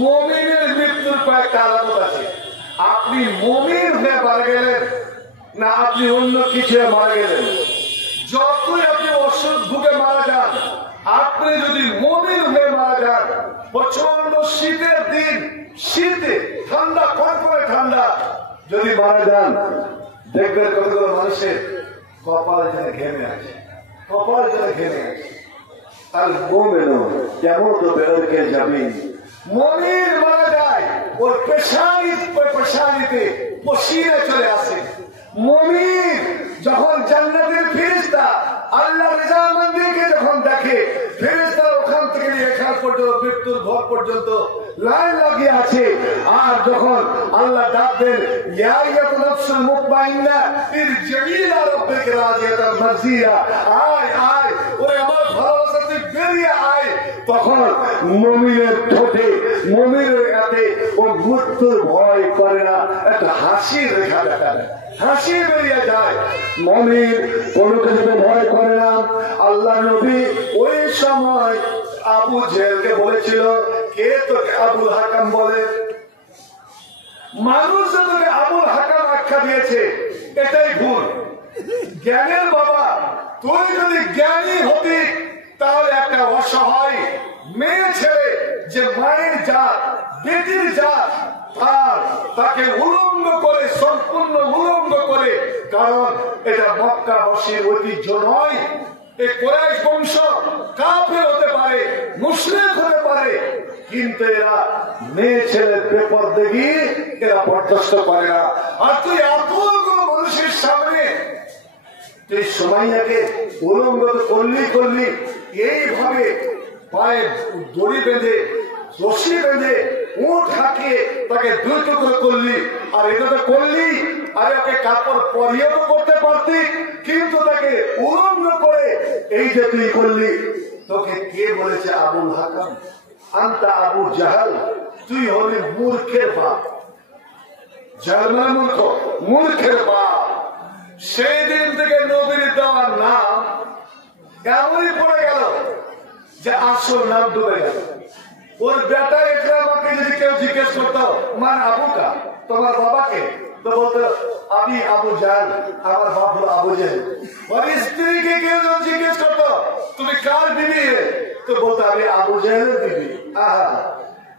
মুমিনের মৃত্যুর কয়েকটা আলামত আছে। আপনি মুমিন হয়ে মারা গেলেন না আপনি অন্য কিছু মারা গেলেন, যতই আপনি অসুখ ভুগে মারা যান, আপনি যদি মুমিন হয়ে মারা যান, প্রচন্ড শীতের দিন, শীতে ঠান্ডা, কনকনে ঠান্ডা যদি মারা যান, দেখবেন কতগুলো মানুষের কপালে যেন ঘেমে আছে, কপালে যেন ঘেমে আছে। আর মুমিনও কেমন তো বেরোকে যাবে, মুমিন মারা যায় ওর পেশানিতে পসিনা চলে আসে। মুমিন যখন জান্নাতের ফেরেশতা আল্লাহ রেজামন্দিকে যখন দেখে, ফেরেশতা ওখান থেকে এখান পর্যন্ত মৃত্যুর ঘর পর্যন্ত লাইন লাগিয়ে আছে। আর যখন আল্লাহ ডাক দেন, ইয়া আইয়াতুন নাফসুল মুতমাইন্না ইরজিই ইলা রাব্বিকা রাদিয়াতান মারজিয়া, আয় আয় ওরে আমার ভালোবাসা তুই বেরিয়ে আয়। তখন মুমিনের ঠোঁটে, মুমিনের হাতে ও মৃত্যুর ভয় করে না, একটা হাসি রেখা দেখা দেয়, হাসি বেরিয়ে যায়। মুমিন কোনো কিছুকে ভয় করে না। আল্লাহ নবী ওই সময় আবু জেহেলকে বলেছিল, কে তোকে আবুল হাকাম বলে? মানুষ তোকে আবুল হাকাম আখ্যা দিয়েছে, এটাই ভুল। জ্ঞানের বাবা, তুই যদি জ্ঞানী হতি তাহলে একটা অসহায় মেয়ে ছেলে যে মায়ের জাত, বেটির জাত, তাকে উলঙ্গ করে, সম্পূর্ণ উলঙ্গ করে, কারণ এটা মক্কাবাসীর ঐতিহ্য নয়। এই কুরাইশ বংশ কাফের হতে পারে, মুশরিক হতে পারে, কিন্তু এরা মেয়ে ছেলের বেপরদেগি এরা বরদাস্ত করে না। আর তুই এতগুলো মানুষের সামনে তুই সুমাইয়াকে উলঙ্গ করলি, এইভাবে পায়ে দড়ি বেঁধে, রশি বেঁধে, উঠ হাঁকিয়ে তাকে দুই টুকরো করলি। আর এটা তো করলি, আর ওকে কাপড় পরিয়ে তো করতে পারতি, কিন্তু তাকে উলঙ্গ করে এই যে তুই করলি। তোকে কে বলেছে আবুল হাকাম? আনতা আবু জাহাল, তুই হলি মূর্খের বাপ। জাহাল মানে মূর্খ, মূর্খের বাপ। সেই দিন থেকে নবীর দেওয়ার নাম এমনই পড়ে গেল যে আসল নাম ডুবে গেল। ওর বেটা ইকরামাকে যদি কেউ জিজ্ঞেস করতো, মান আবুকা, তোমার বাবাকে, তো বলতো আমি আবু জাহেল, আমার বাপ হলো আবু জেহেল। ওর স্ত্রীকে কেউ যখন জিজ্ঞেস করতো তুমি কার বিবি, তো বলতো আমি আবু জেহেলের বিবি।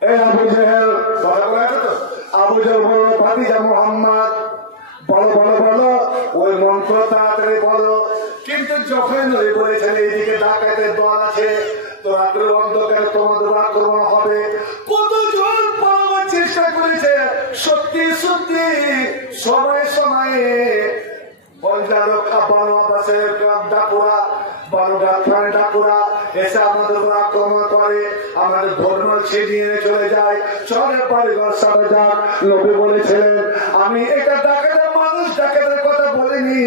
এই আবু জেহেল কথা বলা তো, আবু জেহেল বললো ভাতিজা মোহাম্মদ, বলো বলো বলো, ওই মন্ত্র তাড়াতাড়ি বলো। কিন্তু যখন ওই বলেছেন এইদিকে ডাকাতের দল আছে, তো রাত্রের অন্ধকারে তোমাদের আক্রমণ হবে, কতজন পালাবার চেষ্টা করেছে, সত্যি সত্যি সময়ে সময়ে এসে আমাদের উপর আক্রমণ করে, আমাদের ধর্ম ছিনিয়ে চলে যায়, চলে বাড়িঘর সারা যাক। নবী বলেছিলেন, আমি এটা ডাকাতের মানুষ ডাকাতের কথা বলিনি,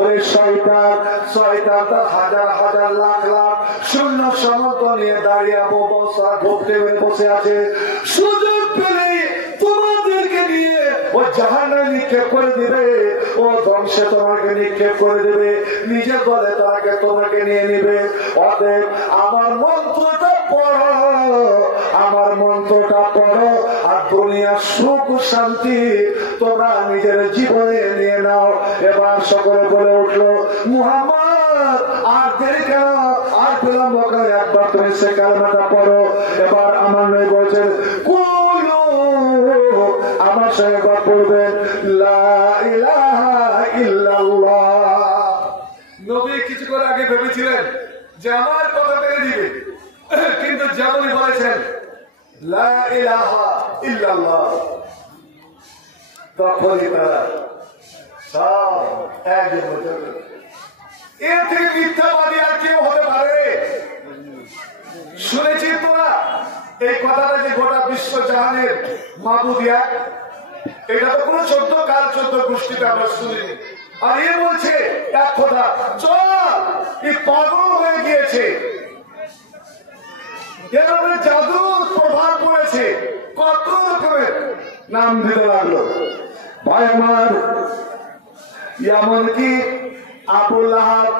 ওই শয়তান, শয়তান তার হাজার হাজার লাখ লাখ শূন্য সমর্থ নিয়ে দাঁড়িয়ে ঢুকতে বসে আছে। সুযোগ পেলে তোমাদেরকে নিয়ে ও জাহান্নামে নিক্ষেপ করে দিবে, ও ধ্বংসে তোমাকে নিক্ষেপ করে দিবে, নিজের দলে তাকে তোমাকে নিয়ে নিবে। অতএব আমার মন্ত্রটা পড়ো, আমার মন্ত্রটা পড়ো, আর দুনিয়ার সুখ শান্তি তোমরা নিজের জীবনে নিয়ে নাও। এবার সকলে বলে উঠলো, মুহাম্মদ আর দেরি কেন, আর বিলম্ব কেন, একবার তুমি সে কালেমাটা পড়ো। এবার আমার নবী বলছেন, আমার সঙ্গে পড়বেন, লা ইলাহা ইল্লাল্লাহ। নবী কিছু করে আগে ভেবেছিলেন যে আমার কথা পেরে দিবে, কিন্তু যেমনই বলেছেন লা ইলাহা ইল্লাল্লাহ, তখনই তারা সব একজন হয়ে গেল। এর থেকে মিথ্যাবাদী আর কেউ হতে পারে? শুনেছি তোরা এই কথাটা যে গোটা বিশ্ব জাহানের মাবুদ এক, এটা তো কোন 14 কাল 14 গোষ্ঠীতে আমরা শুনিনি। আর এ বলছে এক কথা, চল এই পাগল হয়ে গিয়েছে, এভাবে জাদুর প্রভাব পড়েছে, কত রকমের নাম দিতে লাগলো। ভাই আমার, এমনকি আবু লাহাব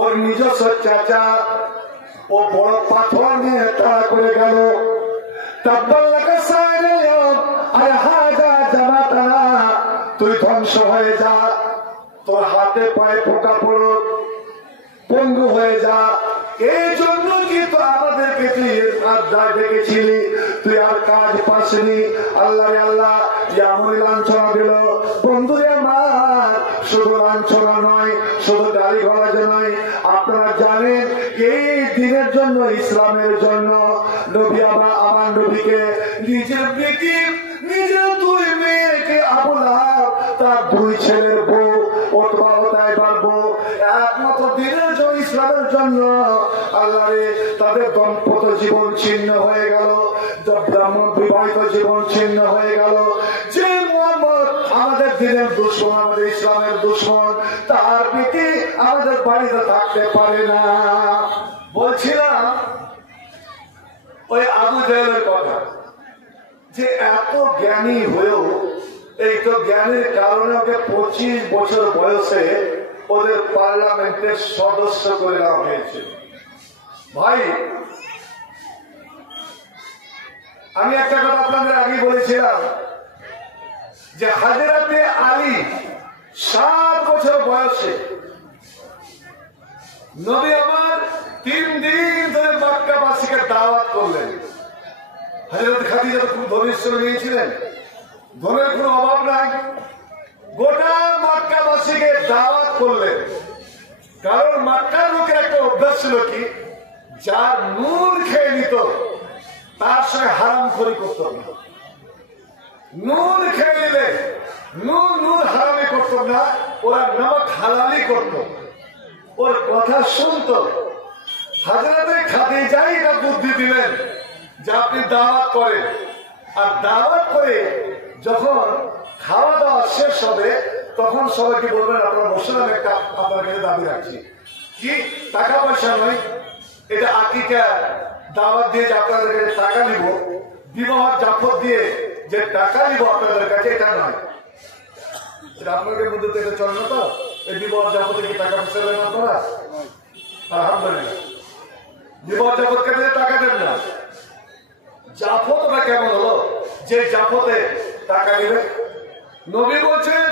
ওর নিজস্ব চাচা ও বড় পাথর নিয়ে তাড়া করে গেল। ধ্বংস হয়ে যা, তোর হাতে পায়ে পোকা পড়ুক, পঙ্গু হয়ে যা। এই জন্য কিন্তু আমাদেরকে তুই ডেকেছিলি, তুই আর কাজ পাসনি। আল্লাহ আল্লাহ এমন লাঞ্ছনা দিল। বন্ধুরে আমার, শুধু লাঞ্ছনা নয়, শুধু গাড়ি ঘোড়া নয়, আপনারা জানেন এই দিনের জন্য, ইসলামের জন্য নবী আমার নবীকে নিজের বিকি, নিজের দুই মেয়েকে আবু লাহাব তার দুই ছেলের বউ অথবা বউ একমাত্র দিনের জন্য, ইসলামের জন্য আল্লাহ রে তাদের দম্পত জীবন ছিন্ন হয়ে গেল, ব্রাহ্মণ বিবাহিত জীবন ছিন্ন হয়ে গেল। যে মুহাম্মদ আমাদের দিনের দুশ্মন, আমাদের ইসলামের দুশ্মন, তার প্রীতি আমাদের বাড়িতে থাকতে পারে না। বলছিলাম ওই আবু জাহেলের কথা, যে এত জ্ঞানী হয়েও এই তো জ্ঞানের কারণে ওকে 25 বছর বয়সে ওদের পার্লামেন্টের সদস্য করে দেওয়া হয়েছে। ভাই, আমি একটা কথা আপনাদের আগে বলেছিলাম যে হযরতে আলী 7 বছর বয়সে নবী আমার 3 দিন ধরে মক্কাবাসীকে দাওয়াত করলেন। হযরত খাদিজা তো খুব ধনীর ছেলে নিয়েছিলেন, ধনের কোনো অভাব নাই, গোটা মক্কাবাসীকে দাওয়াত করলেন। কারণ মক্কার লোকের একটা অভ্যাস ছিল কি, যার নুন খেয়ে নিত তার সঙ্গে হারামখোরি করত না। নুন খেয়ে নিলে নুন হারামি করত না, ওরা নামক হালালি করত, ওর কথা শুনত। হযরতে খাদিজাই এটা বুদ্ধি দিলেন যে আপনি দাওয়াত করেন, আর দাওয়াত করে যখন খাওয়া দাওয়া শেষ হবে তখন সবাইকে বলবেন আপনারা বসেন, আমি একটা আপনার কাছে দাবি রাখছি। কি? টাকা পয়সা নয়, এটা আকিকা দাওয়াত দিয়ে যে আপনাদের কাছে টাকা নিব, বিবাহ জাফর দিয়ে যে টাকা নিব আপনাদের কাছে, এটা নয়। এটা আপনাদের মধ্যে তো এটা চলে না। তো এই বিবাহ জাফর থেকে টাকা পয়সা দেন আপনারা? আলহামদুলিল্লাহ, বিবাহ জাফর কেটে টাকা দেন না। জাফতটা কেমন হলো যে জাফতে টাকা দিবে? নবী বলছেন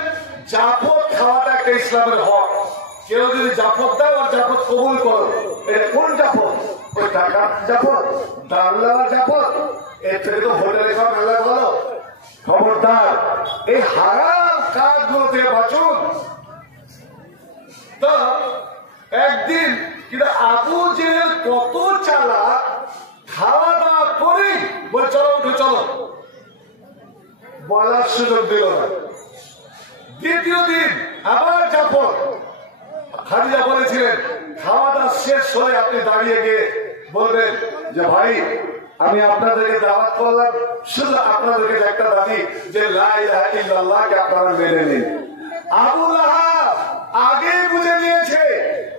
জাফত খাওয়াটা একটা ইসলামের হক। কেউ যদি জাফত দাও আর জাফত কবুল করো, এটা কোন জাফত? ওই টাকা জাফত, দাঁড়ার জাফত। এর থেকে তো হোটেলে খাওয়া মেলা ভালো। খবরদার, এই হারাম কাজগুলো থেকে বাঁচুন। তো একদিন কিন্তু আবু জেহেল কত চালাক, খাওয়া দাওয়া করে বল চলো উঠে চলো, বলার সুযোগ দিল না। দ্বিতীয় দিন আবার জাফর, খাদিজা বলেছিলেন খাওয়া দাওয়া শেষ হয়ে আপনি দাঁড়িয়ে গিয়ে বলবেন যে ভাই আমি আপনাদেরকে দাওয়াত করলাম, শুধু আপনাদেরকে একটা দাবি যে লা ইলাহা ইল্লাল্লাহকে আপনারা মেনে নিন। আবু লাহাব আগে বুঝে নিয়েছে,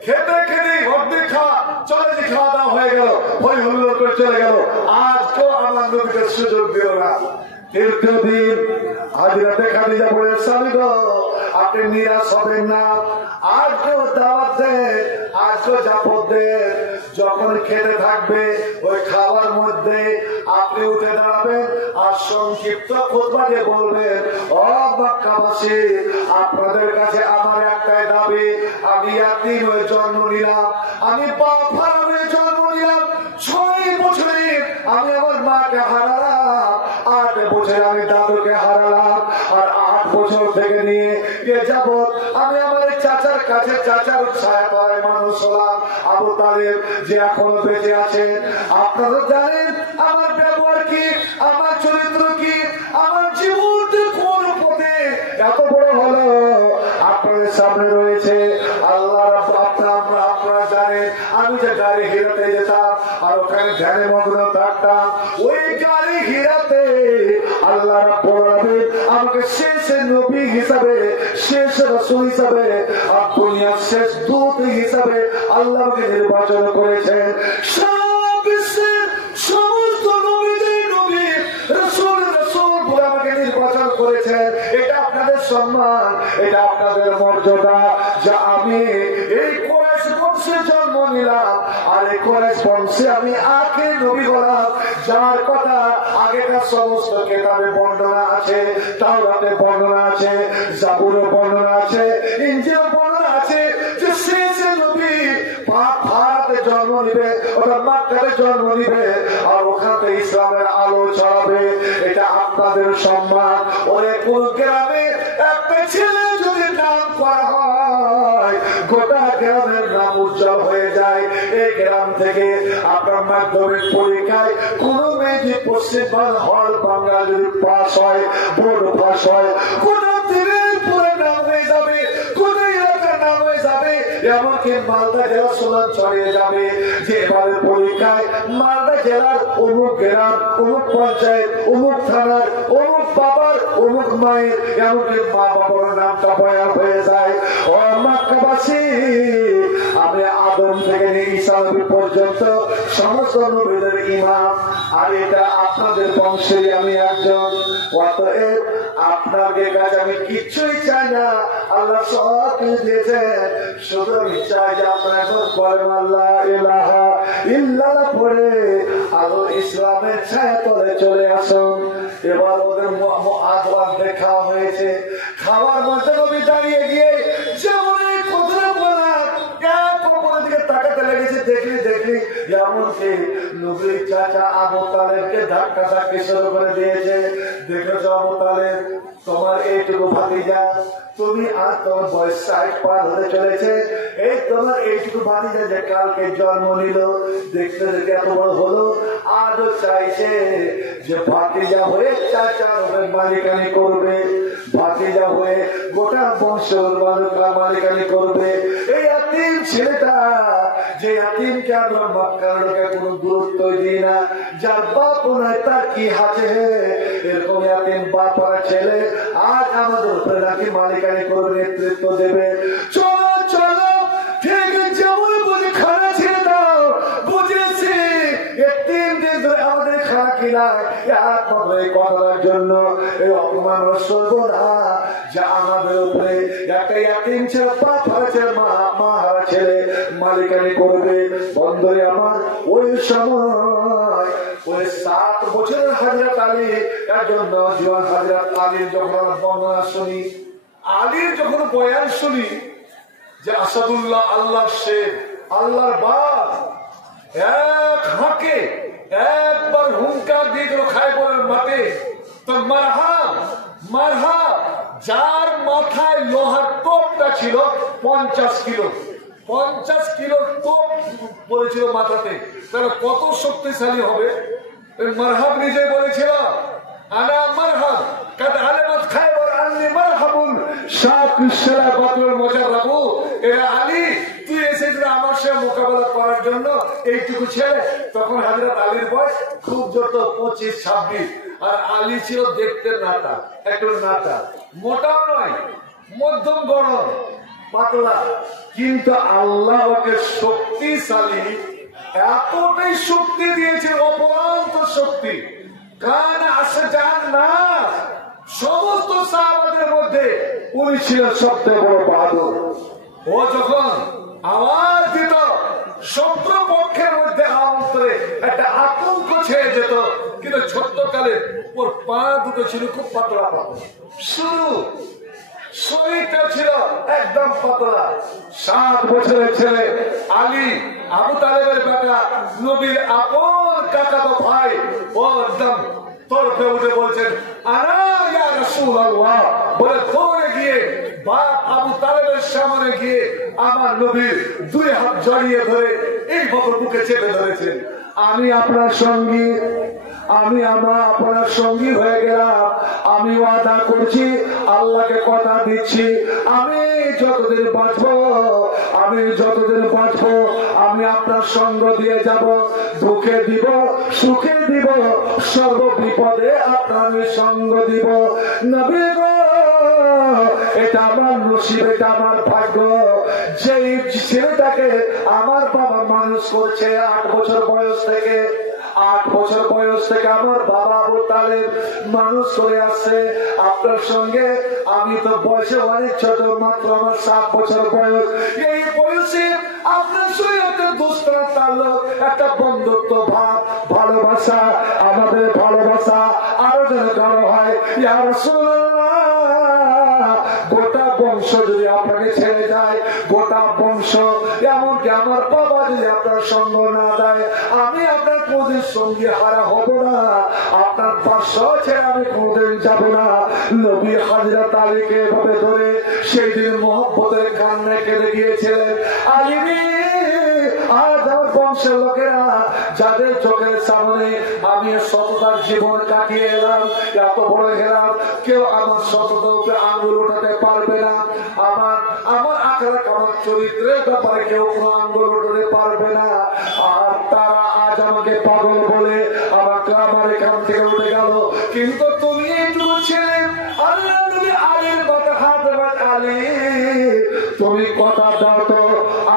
খেতে খেতে অর্ধেক খাওয়া চলে যে খাওয়া দাওয়া হয়ে গেল, হই হুল্লোড় করে চলে গেল। আজকেও আমার নবীকে সুযোগ দিল না। তৃতীয় দিন হাজরাতে খাদিজা বলে স্বামী গো আপনি নিরাশ হবেন না, আজকেও দাওয়াত দেন, আজকেও জাফর দেন। যখন খেতে থাকবে ওই খাওয়ার মধ্যে আপনি উঠে দাঁড়াবেন আর সংক্ষিপ্ত খুতবা দিয়ে বলবেন, ও মক্কাবাসী আপনাদের কাছে আমার একটাই দাবি, আমি ইয়াতীম হয়ে জন্ম নিলাম, আমি পাপ হারামে জন্ম নিলাম, 6 বছরে আমি আমার মাকে হারালাম, 8 বছর আমি দাদুকে হারালাম, আর 8 বছর থেকে নিয়ে এ যাবৎ আমি আমার চাচার কাছে চাচার ছায়া পায় মানুষ হলাম। আবু তালেব যে এখনো বেঁচে আছেন, আপনারা জানেন আমার ব্যবহার কি, আমার চরিত্র কি, আমার জীবনটা কোন পথে এত বড় হলো আপনাদের সামনে রয়েছে। আল্লাহ আপনারা জানেন আমি যে গাড়ি হিরাতে যেতাম আর ওখানে ধ্যানে মগ্ন থাকতাম, ওই গাড়ি হিরাতে আল্লাহ রাব্বুল আলামিন আমাকে শেষ নবী হিসাবে, শেষ রাসূল হিসাবে, আর দুনিয়ার শেষ দূত হিসাবে আল্লাহকে নির্বাচন করেছেন। সমস্ত নবীদের নবী, রাসূল বলে আমাকে নির্বাচন করেছেন। এটা আপনাদের সম্মান, এটা আপনাদের মর্যাদা, যা আমি এই কুরাইশ বংশ বংশে জন্ম নিলাম, আর এই কুরাইশ বংশে আমি আগে নবী হলাম, যার কথা আগেকার সমস্ত কেতাবে বর্ণনা আছে, তাওরাতে বর্ণনা আছে, জাবুরে বর্ণনা আছে, ইনজিলে বর্ণনা আছে যে শেষ নবী ভারতে জন্ম নিবে, ওটা মক্কাতে জন্ম নিবে, আর ওখানে ইসলামের আলো ছড়াবে। এটা আপনাদের সম্মান। ওরে কোন গ্রামে একটা ছেলে যদি নাম করা হয়, গোটা গ্রামের নাম উজ্জ্বল হয়ে যায়। এই গ্রাম থেকে আপনার মাধ্যমিক পরীক্ষায় কোন মেয়ে যে পশ্চিম হল বাংলা যদি পাস হয়, বোর্ড পাস হয়, কোন দিনের পরে নাম হয়ে যাবে, কোন এলাকার নাম হয়ে যাবে, এমনকি মালদা জেলা সোনার ছড়িয়ে যাবে যে এবারের পরীক্ষায় মালদা জেলার অমুক গ্রাম, অমুক পঞ্চায়েত, অমুক থানার, অমুক বাবার, অমুক মায়ের, এমনকি মা বাবার নামটা বয়ান হয়ে যায়। ও মক্কাবাসী, আমি আদম থেকে নিয়ে ঈসা নবী পর্যন্ত সমস্ত নবীদের ইমাম, আর এটা আপনাদের বংশেরই আমি একজন। অতএব আপনাদের কাছে আমি কিচ্ছুই চাই না, আল্লাহ সব কিছু দিয়েছেন, শুধু আমি চাই যে আপনারা এখন পড়েন আল্লাহ ইলাহা ইল্লাল্লাহ পড়ে আরো ইসলামের ছায়া তলে চলে আসুন। এবার ওদের আদওয়ার দেখা হয়েছে, খাওয়ার মধ্যে নবী দাঁড়িয়ে গিয়ে যেমন এই কথাটা বলার এক অপরের দিকে তাকাতে লেগেছে, দেখলি এমনকি নবীর চাচা আবু তালেবকে ধাক্কা ধাক্কি শুরু করে দিয়েছে। দেখেছো আবু তালেব, তোমার এইটুকু ভাতিজা, তুমি আর তোমার বয়স 60 পার হতে চলেছে, এই তোমার এইটুকু ভাতিজা যে কালকে জন্ম নিল, দেখতে দেখতে এত বড় হলো, আজও চাইছে যে ভাতিজা হয়ে চাচার মালিকানি করবে, ভাতিজা হয়ে গোটা বংশের মালিকানি করবে। এই এতিম ছেলেটা, যে এতিমকে আমরা মক্কার লোকে কোনো গুরুত্ব দিই না, যার বাপ নাই তার কি হাতে, এরকম এতিম বাপার ছেলে আজ আমাদের উপরে নাকি মালিকানি করবে, নেতৃত্ব দেবে। চলো চলো, ঠিক যেমন বুঝে খানা ছেড়ে দাও, বুঝেছি তিন দিন ধরে আমাদের খানা কিনা একমাত্র এই কথাটার জন্য এই অপমান সরব না, যা আমাদের উপরে একটা এতিম ছেলে, বাপ হারা ছেলে, মা হারা ছেলে মালিকানি করবে। বন্ধুরে আমার, ওই সময় ওই 7 বছরের হযরত আলী, একজন নওজোয়ান হযরত আলীর যখন বর্ণনা শুনি, আলীর যখন বয়ান শুনি যে আসাদুল্লাহ আল্লাহর শের, আল্লাহর বাপ, এক হাঁকে একবার হুঙ্কার দিয়ে গেল খায়বরের মাঠে, তো মারহাব মারহাব, যার মাথায় লোহার তোপটা ছিল 50 কিলো, 50 কিলো তোপ পড়েছিল মাথাতে, তাহলে কত শক্তিশালী হবে। মারহাব নিজে বলেছিল, আনা মারহাব কাদ আলামাত খায়বার আন্নি মারহাবুন শাকিশলা বাতুল মুজাররাবু। এরা আলী, তুই এসেছিস আমার সাথে মোকাবেলা করার জন্য, এইটুকু ছেলে। তখন হযরত আলীর বয়স খুব জোর 25-26, আর আলী ছিল দেখতে নাটা, একটু নাটা, মোটাও নয়, মধ্যম গড়ন, পাতলা, কিন্তু আল্লাহ ওকে শক্তিশালী, এতটাই শক্তি দিয়েছে, অপরন্ত শক্তি। কান আসে যান না, সমস্ত সাহাবাদের মধ্যে উনি ছিলেন সবচেয়ে বড় বাহাদুর। ও যখন আওয়াজ দিত, শত্রু পক্ষের মধ্যে অন্তরে একটা আতঙ্ক ছেয়ে যেত, কিন্তু ছোট্টকালে ওর পা দুটো ছিল খুব পাতলা পাতলা, শুরু শরীরটা ছিল একদম পাতলা। 7 বছরের ছেলে আলী, আবু তালেবের বেটা, নবীর আপন কাকাতো ভাই, ও একদম তরফে উঠে বলছেন আনা ইয়া রাসূলুল্লাহ, বলে দৌড়ে গিয়ে বাপ আবু তালেবের সামনে গিয়ে আমার নবীর 2 হাত জড়িয়ে ধরে এইভাবে বুকে চেপে ধরেছেন, আমি আপনার সঙ্গী, আমি আপনার সঙ্গী হয়ে গেলাম, আমি ওয়াদা করছি, আল্লাহকে কথা দিচ্ছি, আমি যতদিন বাঁচবো আমি আপনার সঙ্গ দিয়ে যাব, দুঃখে দিব, সুখে দিব, সর্ব বিপদে আপনার সঙ্গ দিব। নবী গো, এটা আমার নসিব, এটা আমার ভাগ্য, যেই ছেলেটাকে আমার বাবা মানুষ করছে 8 বছর বয়স থেকে, 8 বছর বয়স থেকে আমার বাবা আবু তালেব মানুষ করে আসছে আপনার সঙ্গে। আমি তো বয়সে অনেক ছোট, মাত্র আমার 7 বছর বয়স। এই বয়সে আপনার সঙ্গে একটা দোস্তানা তাল্লুক, একটা বন্ধুত্ব ভাব, ভালোবাসা, আমাদের ভালোবাসা আরো যেন গাঢ় হয়। ইয়া রাসূলুল্লাহ, গোটা বংশ যদি আপনাকে ছেড়ে যায়, গোটা বংশ, এমনকি আমার বাবা যদি আপনার সঙ্গ না দেয়, আমি আপনার কোনদিন সঙ্গী হারা হব না। আপনার পার্শ্ব ছেড়ে আমি কোনদিন যাব না। নবী হযরত আলীকে এভাবে ধরে সেই দিন মহব্বতের কান্নায় কেঁদে গিয়েছিলেন। আলী রে, আজ আমার বংশের লোকেরা যাদের চোখের সামনে আমি সততার জীবন কাটিয়ে এলাম, এত বড় গেলাম, কেউ আমার সততার উপরে আঙুল উঠাতে পারবে না। আমার আখেরাত, আমার চরিত্রের ব্যাপারে কেউ কোনো আঙুল উঠাতে পারবে না। আর তারা আজ আমাকে পাগল বলে আমাকে আমার এখান থেকে উঠে গেল। কিন্তু তুমি এইটুকু ছেলে, আল্লাহ নবী আলীর কথা হাত আলী, তুমি কথা দাও তো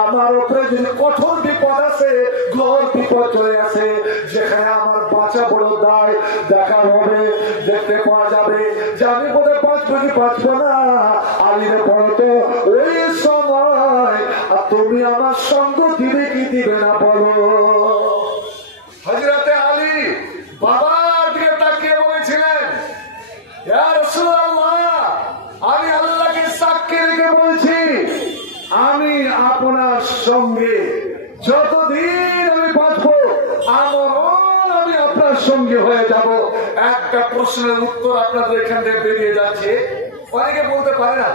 আমার উপরে যদি কঠোর বিপদ আছে, ঘোর বিপদ চলে আসে, যেখানে আমার বাঁচা বড় দায়, দেখা হবে, দেখতে পাওয়া যাবে যে আমি বোধহয় বাঁচবো কি বাঁচবো না। আলীরে বলো তো ওই সময় তুমি আমার সঙ্গ দিবে কি দিবে না বলো। হযরতে আলী বাবার দিকে তাকিয়ে বলেছিলেন, ইয়া রাসূলুল্লাহ, আমি আল্লাহকে সাক্ষী রেখে বলছি, আমি আপনার সঙ্গে যতদিন আমি বাঁচবো আমরণ আমি আপনার সঙ্গে হয়ে যাব। একটা প্রশ্নের উত্তর আপনাদের এখান থেকে বেরিয়ে যাচ্ছে। অনেকে বলতে পারে না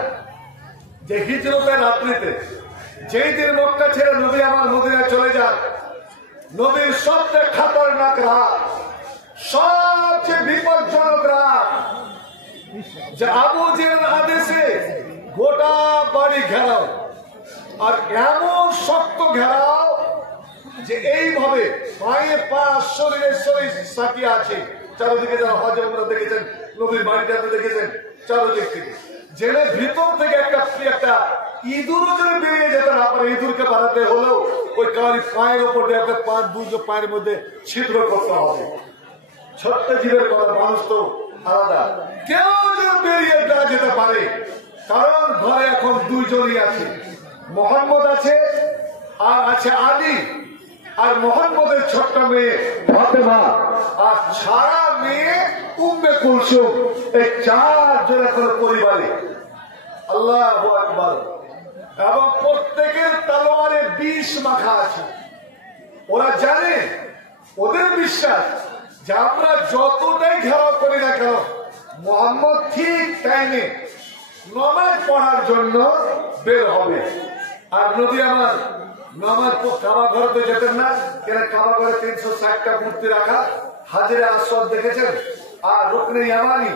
যে হিজরতের রাত্রিতে যেই দিন মক্কা ছেড়ে নবী আমার মদিনায় চলে যান, নবীর সবচেয়ে খতরনাক রাত, সবচেয়ে বিপজ্জনক রাত, যে আবু জেহেলের আদেশে গোটা বাড়ি ঘেরাও, আর এমন শক্ত ঘেরাও যে এইভাবে পায়ে পা, শরীরে শরীর সাকিয়ে আছে। চারদিকে যারা হজ উমরা দেখেছেন, নবীর বাড়িটাতে দেখেছেন, চারদিক থেকে জেলের ভিতর থেকে একটা ইঁদুরও যেন বেরিয়ে যেতে না পারে, ইঁদুরকে বাড়াতে হলেও ওই কারি পায়ের ওপর দিয়ে একটা দুটো পায়ের মধ্যে ছিদ্র করতে হবে। ছোট্ট জীবের কথা, মানুষ তো আলাদা, কেউ যেন বেরিয়ে না যেতে পারে। কারণ ঘরে এখন দুইজনই আছে, মোহাম্মদ আছে আর আছে আলী, আর মোহাম্মদের ছোট্ট মেয়ে ফাতেমা, আর সারা মেয়ে উম্মে কুলসুম। এই 4 জন এখন পরিবারে। আল্লাহু আকবার। এবং প্রত্যেকের তলোয়ারে বিষ মাখা আছে। ওরা জানে, ওদের বিশ্বাস যে আমরা যতটাই ঘেরাও করি না কেন, মোহাম্মদ ঠিক টাইমে নামাজ পড়ার জন্য বের হবে। আর নবী আমার নামাজ কাবা ঘরতে যেতেন না, কেন কাবা ঘরে 360টা মূর্তি রাখা, হাজরে আসওয়াদ দেখেছেন আর রুকনে ইয়ামানি,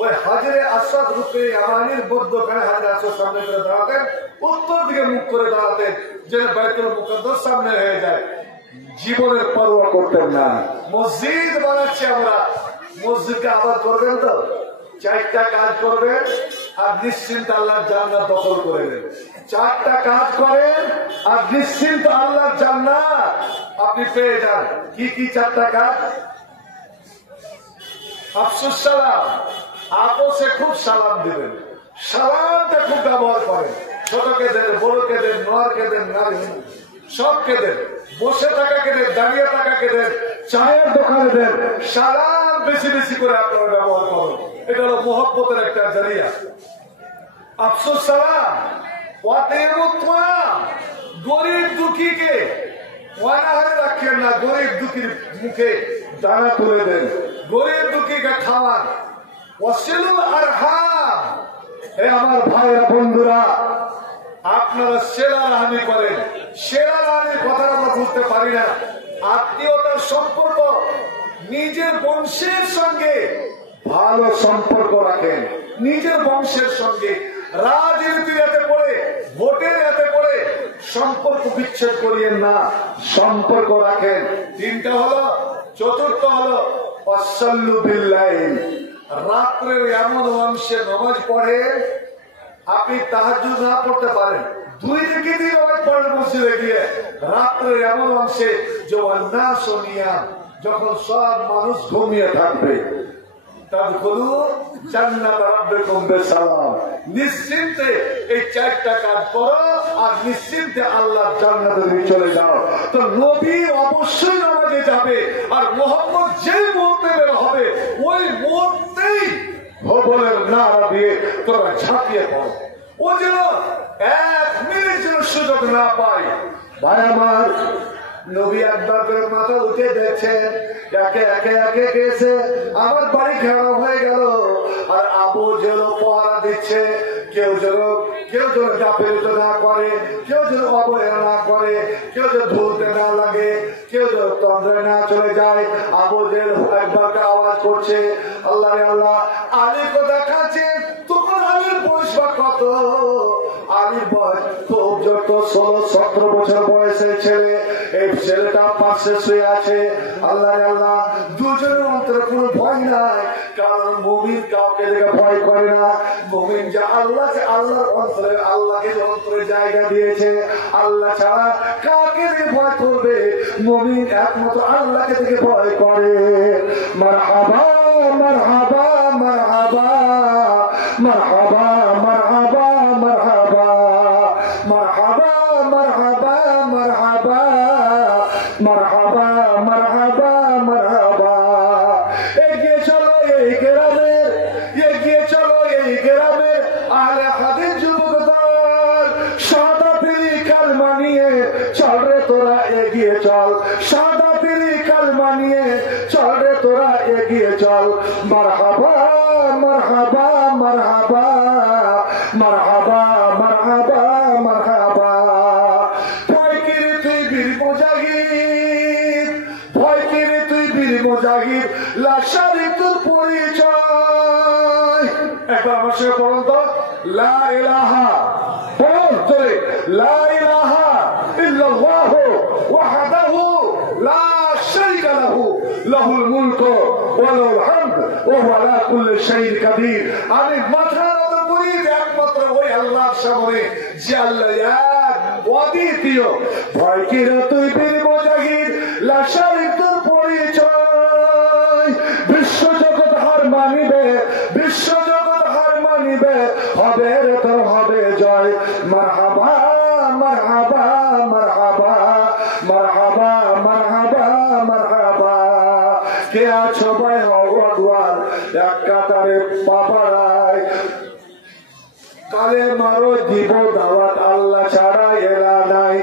ওই হাজরে আসওয়াদ রুকনে ইয়ামানির মধ্যখানে হাজরে আসওয়াদ সামনে করে দাঁড়াতেন, উত্তর দিকে মুখ করে দাঁড়াতেন, যেন বাইতুল মুকাদ্দাস সামনে হয়ে যায়। জীবনের পরোয়া করতেন না। মসজিদ বানাচ্ছি আমরা, মসজিদকে আবাদ করবেন তো, 4টা কাজ করবেন আর নিশ্চিন্ত আল্লাহর জান্নাত দখল করে নেবেন। 4টা কাজ করেন আর নিশ্চিন্ত আল্লাহর জান্নাত আপনি পেয়ে যান। কি কি 4টা কাজ? আফসুস সালাম, আপোষে খুব সালাম দিবেন, সালামটা খুব ব্যবহার করেন। ছোটকে দেন, বড়কে দেন, নরকে দেন, নারী সবকে দেন, বসে থাকাকে দেন, দাঁড়িয়ে থাকাকে দেন, চায়ের দোকানে দেন, সালাম বেশি বেশি করে আপনারা ব্যবহার করুন। এটা হলো মহব্বতের একটা জারিয়া। আফসোস সালাম, গরিব দুঃখীকে অনাহারে রাখেন না, গরিব দুঃখীর মুখে দানা তুলে দেন, গরিব দুঃখীকে খাওয়ান। ওয়াসিলুল আরহাম, হে আমার ভাইরা বন্ধুরা, আপনারা সেরা রাহানি করেন। সেরা রাহানির কথা আমরা বুঝতে পারি না। আত্মীয়তার সম্পর্ক, নিজের বংশের সঙ্গে ভালো সম্পর্ক রাখেন, নিজের বংশের সঙ্গে। রাজনীতির এতে পড়ে, ভোটের এতে পড়ে সম্পর্ক বিচ্ছেদ করিয়েন না, সম্পর্ক রাখেন। 3টা হলো। চতুর্থ হলো ওয়াসাল্লু বিল্লাইল, রাত্রের এমন অংশে নামাজ পড়ে আপনি তাহাজ্জুদ না পড়তে পারেন, 2 রেখাত নামাজ পড়েন মসজিদে গিয়ে, রাত্রের এমন অংশে যে ওয়ান্নাসু নিয়াম, যখন সব মানুষ ঘুমিয়ে থাকবে, নিশ্চিন্তে এই 4টা কাজ করো আর নিশ্চিন্তে আল্লাহ জান্নাতে চলে যাও। তো নবী অবশ্যই নামাজে যাবে, আর মোহাম্মদ যেই মুহূর্তে বের হবে ওই মুহূর্তেই ভবনের নারা দিয়ে তোরা ঝাঁপিয়ে পড়ো। ও যেন 1 মিনিট যেন সুযোগ না পায়। ভাই আমার, নবী একবার করে মাথা উঠে দেখছেন, একে একে একে গেছে, আমার বাড়ি খারাপ হয়ে গেল। আর আবু যেন পহারা দিচ্ছে, কেউ যেন গাফিলতি না করে, কেউ যেন অবহেলা না করে, কেউ যেন ধরতে না লাগে, কেউ যেন তন্দ্রায় না চলে যায়। আবু জেল একবার আওয়াজ করছে, আল্লাহ রে আল্লাহ, আলী কথা খাচ্ছে। তখন আলীর বয়স বা কত? আলীর বয়স খুব যত 16-17 বছর বয়সের ছেলে। এই ছেলেটা পাশে শুয়ে আছে। আল্লাহ রে আল্লাহ, দুজনের অন্তরে কোনো ভয় নাই, কারণ মুমিন কাউকে দেখে ভয় করে না। মুমিন যে আল্লাহকে, আল্লাহর অন্তরে, আল্লাহকে যে অন্তরে জায়গা দিয়েছে, আল্লাহ ছাড়া কাকে দেখে ভয় করবে? মুমিন একমাত্র আল্লাহকে দেখে ভয় করে। মারহাবা মারহাবা মারহাবা মারহাবা মারহাবা মারহাবা মারহাবা মারহাবা মারহাবা মারহাবা মারহাবা মারহাবা। এগিয়ে চলো এই গ্রামের, এগিয়ে চলো এই গ্রামের আলে হাদিস যুবক দল। সাদা পিলি কালমা নিয়ে চল রে তোরা, এগিয়ে চল। সাদা পিলি কালমা নিয়ে চল রে তোরা, এগিয়ে চল। মারহাবা মারহাবা মারহাবা মারহাবা মারহাবা মারহাবা। ভয় কি রে তুই বীর মুজাহিদ, ভয় কি রে তুই বীর মুজাহিদ, লাশারি তোর পরিচয়। একবার আমার সঙ্গে বলুন তো, লা ইলাহা, বলুন চলে, লা ইলাহা ইল্লাল্লাহু ওয়াহদাহু লা শারীকা লাহু, লাহুল মুলকু ওয়া লাহুল হামদ ওয়া হুয়া আলা কুল্লি শাইইন কাদির। আমি মাথা নত করি একমাত্র ওই আল্লাহর সামনে, যে আল্লাহ এক অদ্বিতীয়। ভয় কি রে তুই বীর মুজাহিদ, লাশারি তোর পরিচয়। বিশ্বজগৎ হার মানিবে, বিশ্বজগৎ হার মানিবে, হবে রে তোর হবে জয়। মারহাবা মারহাবা মারহাবা মারহাবা মারহাবা মারহাবা। কে আছো ভাই ভগবান, এক কাতারে পাপারায়, কালে মারো দিব দাওয়াত, আল্লাহ ছাড়া এরা নাই।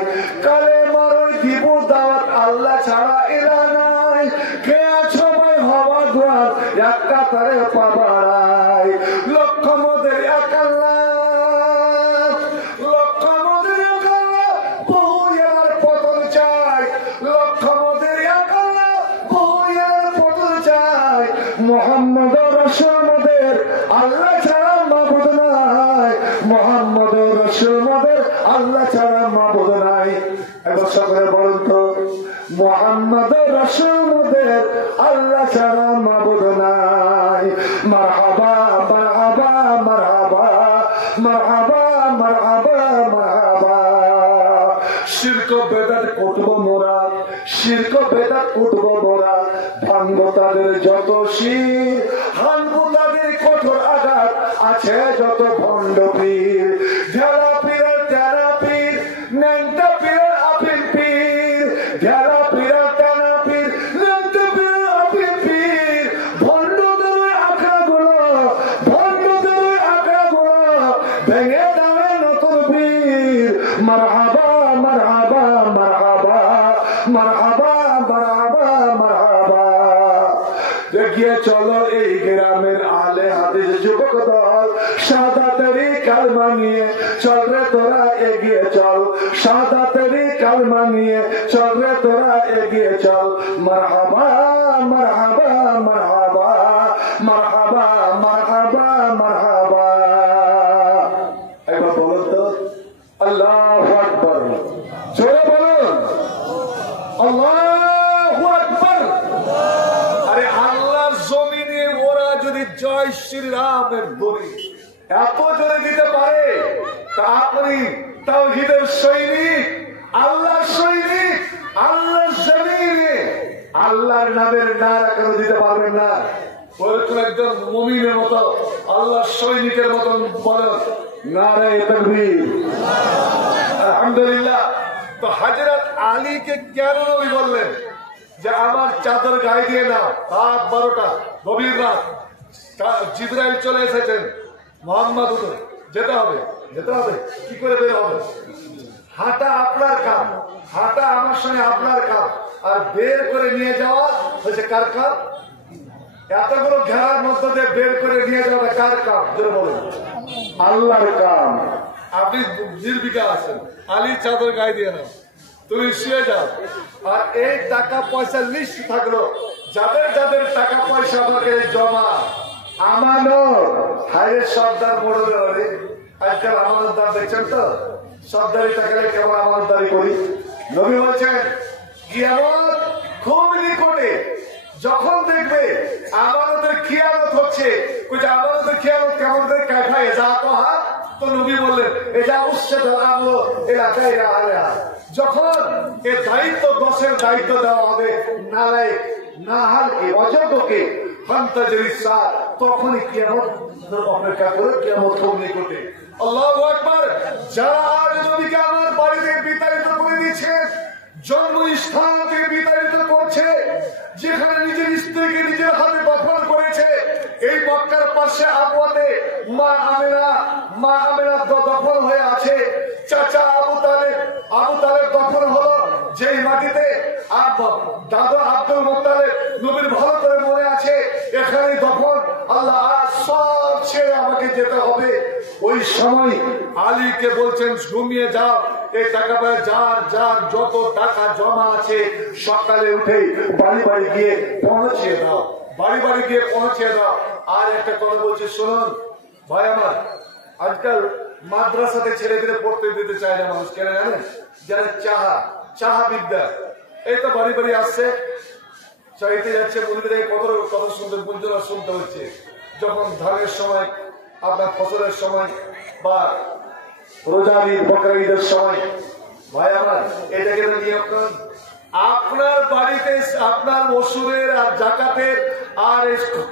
কালে মারো দিব দাওয়াত, আল্লাহ ছাড়া এরা নাই। কে আছো ভাই ভগবান, এক কাতারে পাপারায়। লক্ষ মোদের এক আল্লাহ, লক্ষ মোদের এক আল্লাহ, বহু এবার পতন চাই। লক্ষ মোদের এক আল্লাহ, বহু এবার পতন চাই। মোহাম্মদ রাসূল মোদের, আল্লাহ ছাড়া মাবুদ নাই। মোহাম্মদ রাসূল মোদের, আল্লাহ ছাড়া মাবুদ নাই। এবার সকলে বলুন তো, মোহাম্মদ রাসূল মোদের, আল্লাহ ছাড়া মাবুদ নাই। মারহাবা মারহাবা মারহাবা মারহাবা মারহাবা মারহাবা। শিরক বেদাত উঠবো মোরা, শিরক বেদাত উঠবো মোরা। ভাঙবো তাদের যত শির, ভাঙবো তাদের কঠোর আঘাত, আছে যত ভণ্ড পীর। ঢেলা পীর টেরা পীর, ন্যাংটা পীর আফিম পীর। ঢেলা পীর টেরা পীর, ন্যাংটা পীর আফিম পীর। ভণ্ডদের আঁকড়াগুলো, ভণ্ডদের আঁকড়াগুলো ভেঙে দেবে নতুন পীর। মারহাবা মারহাবা মারহাবা মারহাবা মারহাবা মারহাবা। এগিয়ে চলো এই গ্রামের আলে হাদিস যুবক দল। সাদা তেরি কালমা নিয়ে চল রে তোরা, এগিয়ে চল। সাদা তেরি কালমা নিয়ে চল রে তোরা, এগিয়ে চল। মারহাবা মারহাবা মারহাবা মারহাবা মারহাবা মারহাবা। একবার বলুন তো, আল্লাহু আকবার, জোরে বলুন, আল্লাহু আকবার। আরে আল্লাহর জমিনে ওরা যদি জয় শ্রীরামের ধ্বনি এত জোরে দিতে পারে, তা আপনি তাওহীদের সৈনিক, আল্লাহর সৈনিক, আল্লাহর জমিনে আল্লাহর নামের নারা কেন দিতে পারবেন না? ওরকম একজন মুমিনের মতো আল্লাহর সৈনিকের মতন বলেন নারায়ে তাকবীর। আলহামদুলিল্লাহ। তো হযরত আলীকে কেন নবী বললেন যে আমার চাদর গায়ে দিয়ে নাও? রাত 12টা, গভীর রাত, জিবরাইল চলে এসেছেন, মোহাম্মদ যেতে হবে। যেতে হবে কি করে বের হবে? হাঁটা আপনার কাম, হাঁটা আমার সঙ্গে আপনার কাম, আর বের করে নিয়ে যাওয়া হচ্ছে কার কাম? এতগুলো ঘেরার মধ্যে দিয়ে বের করে নিয়ে যাওয়া কার কাম? যেটা বলেন আল্লাহর কাম। আপনি নির্বিকার আছেন, আলী চাদর গায়ে দিয়ে নাও, তুমি শুয়ে যাও। আর এই টাকা পয়সা লিস্ট থাকলো, যাদের যাদের টাকা পয়সা আমাকে জমা আমানো হাইরে সর্দার মোড়লে হলে আজকাল আমানতদার দেখছেন তো, সর্দারি টাকা কেমন আমানতদারি করি। নবী বলছেন কিয়ামত খুব নিকটে, যখন দেখবে আমানতের খিয়ানত হচ্ছে। আমানতের খিয়ানত কেমন করে কাঠায় যা কহা, তো নবী বললেন এটা উচ্ছেদ আমল এলাকায় যখন এ দায়িত্ব দশের দায়িত্ব দেওয়া হবে নালায় নাহালকে অযোগ্যকে তখনই কিয়ামত অপেক্ষা করে কিয়ামত খুব নিকটে। আল্লাহু আকবার। যারা আজ নবীকে আমার বাড়িতে বিতাড়িত করে দিয়েছে, জন্মস্থানকে বিতাড়িত করছে, যেখানে নিজের স্ত্রীকে নিজের হাতে দফন করেছে, এই মক্কার পাশে আবওয়াতে মা আমেনা দফন হয়ে আছে। চাচা আবু তালেব দফন হলো যেই মাটিতে, দাদা আব্দুল মুত্তালিব, নবীর ভালো করে মনে আছে, এখানেই দফন। আল্লাহ সব ছেড়ে আমাকে যেতে হবে। ওই সময় আলীকে বলছেন ঘুমিয়ে যাও, এই টাকা পায় যার যার যত টাকা জমা আছে সকালে উঠে বাড়ি বাড়ি গিয়ে পৌঁছে দাও, বাড়ি বাড়ি গিয়ে পৌঁছে দাও। আর একটা কথা বলছি শুনুন ভাই আমার, আজকাল মাদ্রাসাতে ছেলেদের পড়তে দিতে চায় না মানুষ, কেন জানেন? যারা চাহা বিদ্যা, এই তো বাড়ি বাড়ি আসছে, চাইতে যাচ্ছে, বন্ধুদের কত কথা শুনতে হচ্ছে। যখন ধানের সময়, আপনার ফসলের সময়, বা রোজার ঈদ, বকরা ঈদের সময়, ভাই আমার এটাকে নিয়ম করেন। আপনার বাড়িতে আপনার মসুরের আর জাকাতের আর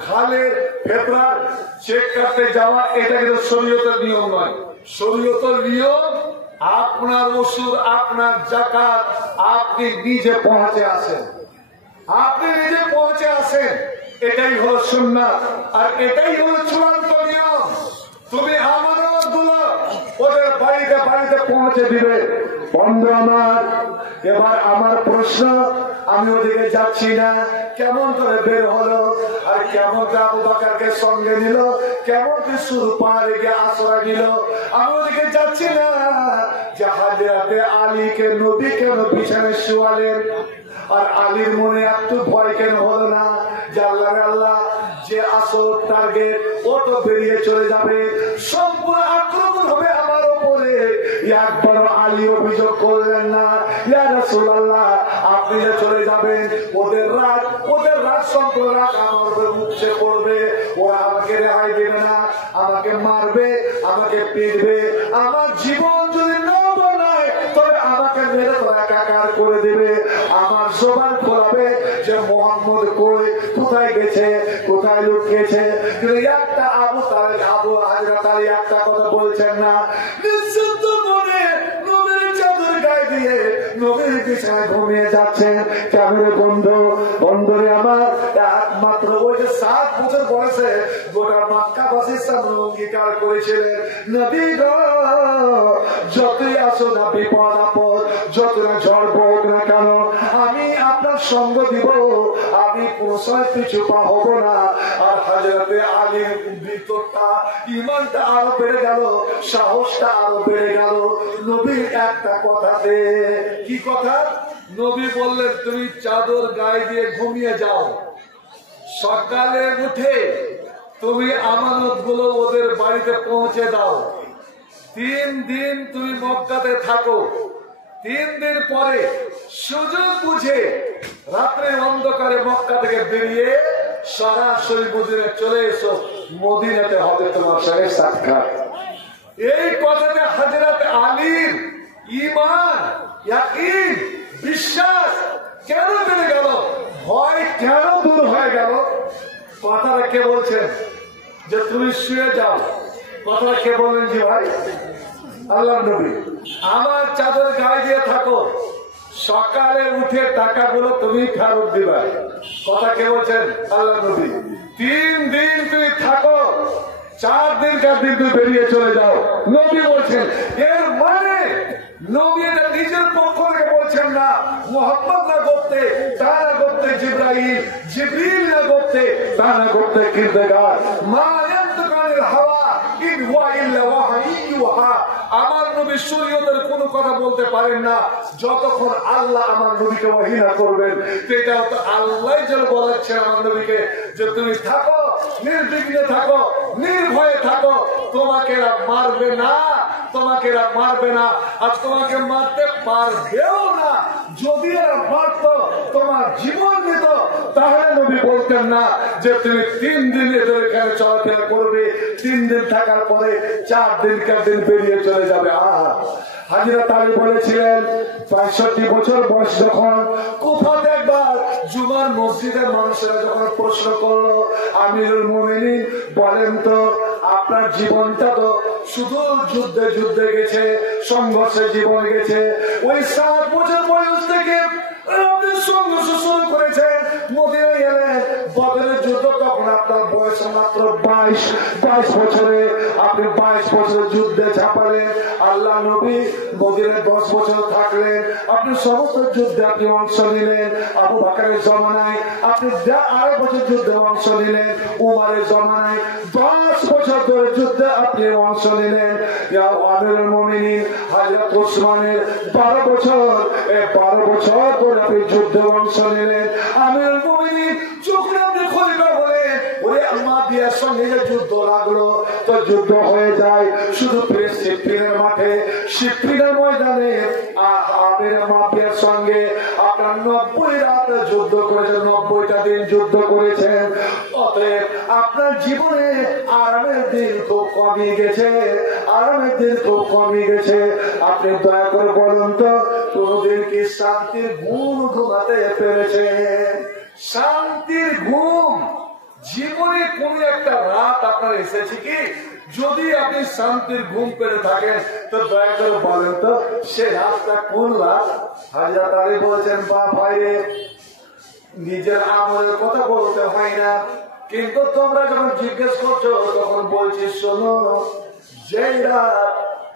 খালের ফেতরার চেক কাটতে যাওয়া, এটা কিন্তু শরীয়তের নিয়ম নয়। শরীয়তের নিয়ম আপনার মসুর, আপনার জাকাত আপনি নিজে পৌঁছে আসেন, আপনি নিজে পৌঁছে আসেন, এটাই হলো সুন্নাত, আর এটাই হলো চূড়ান্ত নিয়ম। তুমি আমানতগুলো ওদের বাড়িতে বাড়িতে পৌঁছে দিবে। বন্ধু আমার, এবার আমার প্রশ্ন, আমি ওদিকে যাচ্ছি না, কেমন করে বের হলো? আর কেমন করে আবু বকরকে সঙ্গে নিল? কেমন করে সুর পাহাড়ে গিয়ে আশ্রয় নিল? আমি ওদিকে যাচ্ছি না। যে হযরতে আলীকে নবী কেন বিছানে শুয়ালেন? আর আলীর মনে একটু ভয় কেন হলো না যে আল্লাহ যে আসল টার্গেট ও তো বেরিয়ে চলে যাবে, সম্পূর্ণ আক্রমণ হবে আমার উপরে। একবার আলী অভিযোগ করলেন না, ইয়া রাসূলুল্লাহ আপনি যে চলে যাবেন, ওদের রাগ সম্পূর্ণ রাগ আমার উপরে মুছে পড়বে, ওরা আমাকে রেহাই দেবে না, আমাকে মারবে, আমাকে পিটবে, আমার জীবন যদি না বানায় তবে আমাকে মেরে তো একাকার করে দেবে। আমার জবান খোলাবে যে মোহাম্মদ কোথায় গেছে, কোথায় লুকিয়েছে। একটা আবু হযরত আলী একটা কথা বলছেন না, নিশ্চিন্ত মনে নবীর চাদর গায়ে দিয়ে নবীর বিছানায় ঘুমিয়ে যাচ্ছেন। কেমন বন্ধুরে আমার, একমাত্র ওই যে 7 বছর বয়সে গোটা মক্কাবাসীর সামনে অঙ্গীকার করেছিলেন, নবী গো যতই আসো না বিপদ আপদ, যত না ঝড় হোক না কেন, আমি আপনার সঙ্গ দিব, আমি প্রশ্রয় পিছু পা হব না। আর হযরতে আলীর ভিতরটা, ঈমানটা আরো বেড়ে গেল, সাহসটা আরো বেড়ে গেল নবীর একটা কথাতে। কি কথা? নবী বললেন তুমি চাদর গায়ে দিয়ে ঘুমিয়ে যাও, সকালে উঠে তুমি আমানত গুলো ওদের বাড়িতে পৌঁছে দাও। 3 দিন তুমি মক্কাতে থাকো, 3 দিন পরে সুযোগ বুঝে রাত্রে অন্ধকারে মক্কা থেকে বেরিয়ে সরাসরি মদিনায় চলে এসো, মদিনাতে হবে তোমার সঙ্গে সাক্ষাৎ। এই কথাতে হযরত আলীর ঈমান, ইয়াকিন, বিশ্বাস কেন বেড়ে গেল? ভয় কেন দূর হয়ে গেল? কথাটা কে বলছেন যে তুমি শুয়ে যাও? কথাটা কে বললেন? জি ভাই, আল্লাহ নবী। আমার চাদর গায়ে দিয়ে থাকো, সকালে উঠে টাকাগুলো তুমি ফেরত দিবা। কথা কে বলছেন? আল্লাহ নবী। 3 দিন তুমি থাকো, 4 দিনকার দিন তুমি বেরিয়ে চলে যাও, নবী বলছেন। এর মানে নবী এটা নিজের পক্ষ থেকে বলছেন না, মুহাম্মদ না করতে, তা না করতে জিবরাইল, জিবরিল না করতে, তা না করতে কিরদার। মা ইয়ানতিকানিল হাওয়া ইন হুয়া ইল্লা ওয়াহয়ুন ইউহা। আমার নবী শরীয়তের কোনো কথা বলতে পারেন না যতক্ষণ আল্লাহ আমার নবীকে ওহী না করবেন। এটা তো আল্লাহই যেন বলেছেন আমার নবীকে যে তুমি থাকো, নির্বিঘ্নে থাকো, নির্ভয়ে থাকো, তোমাকে এরা মারবে না, তোমাকে এরা মারবে না, আর তোমাকে মারতে পারবেও না। যদি এরা মারত, তোমার জীবন নিত, তাহলে নবী বলতেন না যে তুমি 3 দিন এদের এখানে চলাফেরা করবে, 3 দিন থাকার পরে 4 দিনকার দিন বেরিয়ে চলে যাবে। হাজরত আলী বলেছিলেন 65 বছর বয়স যখন, কুফাতে একবার জুমার মসজিদের মানুষেরা যখন প্রশ্ন করলো, আমিরুল মুমিনিন বলেন তো আপনার জীবনটা তো শুধু যুদ্ধে যুদ্ধে গেছে, সংঘর্ষে জীবন গেছে, ওই 7 বছর বয়স থেকে আপনি সংঘর্ষ শুরু করেছেন, মদিনায় গেলেন, বদরের যুদ্ধ, তখন আপনার বয়স মাত্র 22 বছরে আপনি 22 বছর যুদ্ধে ঝাঁপালেন। আল্লাহ নবী মদিনায় 10 বছর থাকলেন, আপনি সমস্ত যুদ্ধে আপনি অংশ নিলেন। আবু বকরের জমানায় আপনি 8 বছর যুদ্ধে অংশ নিলেন, উমারের জমানায় 10 বছর ধরে যুদ্ধে আপনি অংশ নিলেন। আমিরুল মুমিনিন হযরত ওসমানের 12 বছর ধরে আপনি যুদ্ধে অংশ নিলেন। আমিরুল মুমিনিন যখন আপনি খলিফা হলেন, ওরে মাবিয়ার সঙ্গে যে যুদ্ধ লাগলো, তো যুদ্ধ হয়ে যায় শুধু সিফিনের মাঠে, সিফিনের ময়দানে। মাবিয়ার সঙ্গে আপনার 90 রাত যুদ্ধ করেছেন, 90টা দিন যুদ্ধ করেছেন। অতএব আপনার জীবনে আরামের দিন খুব কমে গেছে, আরামের দিন খুব কমে গেছে। আপনি দয়া করে বলুন তো, কোনদিন কি শান্তির ঘুম ঘুমাতে পেরেছেন? শান্তির ঘুম জীবনে কোন একটা রাত আপনার এসেছে কি? যদি আপনি শান্তির ঘুম পেয়ে থাকেন তো দয়া করে বলেন তো সে রাতটা কোন রাত? হযরত আলী বলছেন, বাপ ভাইরে, নিজের আমলের কথা বলতে হয় না, কিন্তু তোমরা যখন জিজ্ঞেস করছো তখন বলছি শোনো, যেই রাত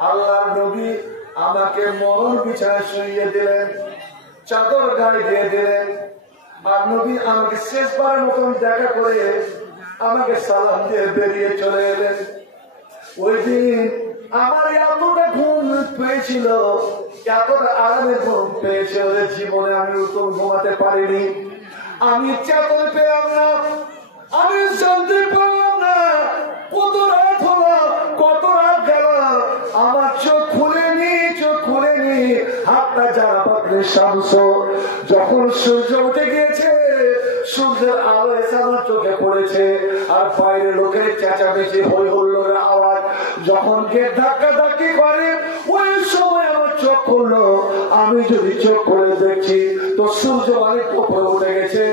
আল্লাহর নবী আমাকে মরণ বিছানায় শুইয়ে দিলেন, চাদর গায়ে দিয়ে দিলেন, আর নবী আমাকে শেষবারের মতন দেখা করে আমাকে সালাম দিয়ে বেরিয়ে চলে এলেন, ওই দিন আমার এতটা ঘুম পেয়েছিল, এতটা আরামের ঘুম পেয়েছিল যে জীবনে আমি উত্তম ঘুমাতে পারিনি। আমি চাদর পেলাম না, আমি শান্তি পেলাম না। কত রাত হলো, কত রাত গেল, আমার চোখ খুলেনি, হাতটা যারা পাকলে শামস, যখন সূর্য উঠে গিয়েছে, সূর্যের আলো এসে আমার চোখে পড়েছে, আর বাইরে লোকের চেঁচামেচি হই হুল্লোড়ের আওয়াজ যখন গেট ধাক্কা ধাক্কি করে, ওই সময় আমার চোখ খুললো। আমি যদি চোখ খুলে দেখছি তো সূর্য অনেক উপরে উঠে গেছে,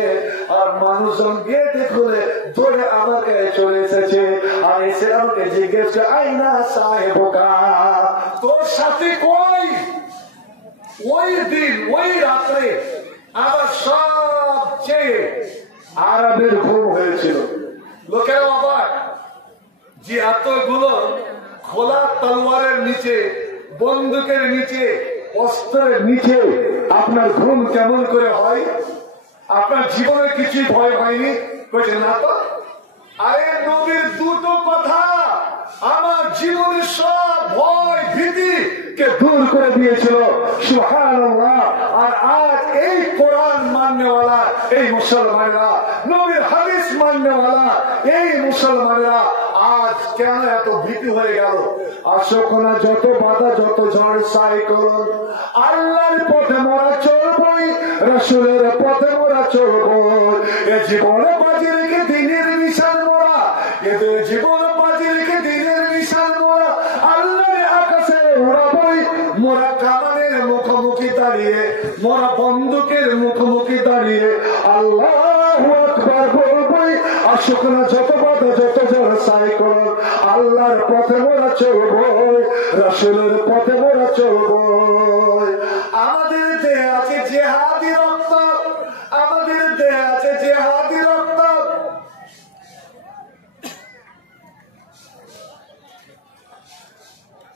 আর মানুষজন গেটে খুলে ধরে আমার কাছে চলে এসেছে, আর এসে আমাকে জিজ্ঞেস করে, আইনা সাহেবকা, তোর সাথে কই? ওই দিন ওই রাত্রে আমার সবচেয়ে আরামের ঘুম হয়েছিল। লোকেরা অবাক যে এতগুলো খোলা তলোয়ারের নিচে, বন্দুকের নিচে, অস্ত্রের নিচে আপনার ঘুম কেমন করে হয়? আপনার জীবনে কিছুই ভয় হয়নি? বলছে না তো। আরে নবীর দুটো কথা আমার জীবনের সব ভয় ভীতি কে দূর করে দিয়েছিল। সুবহানাল্লাহ। আর আজ এই কোরআন মাননেওয়ালা এই মুসলমানেরা, নবীর হাদিস মাননেওয়ালা এই মুসলমানেরা আজ কেন এত ভীতি হয়ে গেল? আসুক না, যত বাধা, যত ঝড় সাইক্লোন, আল্লাহর পথে মোরা চলবই, রাসূলের পথে মোরা চলবই। এ জীবনে বাজি রেখে দিনের নিশান মোরা, এদের জীবনে বাজি রেখে দিনের নিশান মোরা, আল্লাহর আকাশে উড়াবই। মোরা কামানের মুখোমুখি দাঁড়িয়ে, মোরা বন্দুকের মুখোমুখি দাঁড়িয়ে আল্লাহ আসুক না যত বাধা যত ঝড় সাইক্লোন, আল্লাহর পথে মোরা চলবো, রাসূলের পথে মোরা চলবো। আমাদের দেহে আছে জিহাদি রক্ত, আমাদের দেহে আছে জিহাদি রক্ত।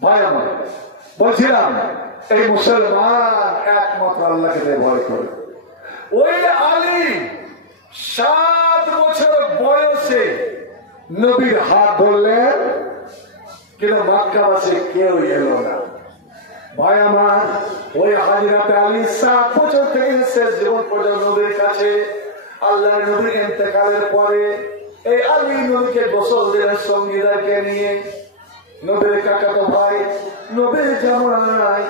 ভাই আমার বলছিলাম এই মুসলমান একমাত্র আল্লাহকে ভয় করে। ওই আলী 7 বছর বয়সে নবীর হাত ধরলেন, কিন্তু মক্কাবাসী কেউ এলো না। ভাই আমার ওই হাজরাতে আলী 7 বছর থেকে শেষ জীবন পর্যন্ত নবীর কাছে। আল্লাহ নবীর ইন্তেকালের পরে এই আলী নবীকে গোসল দিলেন সঙ্গীদেরকে নিয়ে। নবীর কাকাতো ভাই নবীর জামাই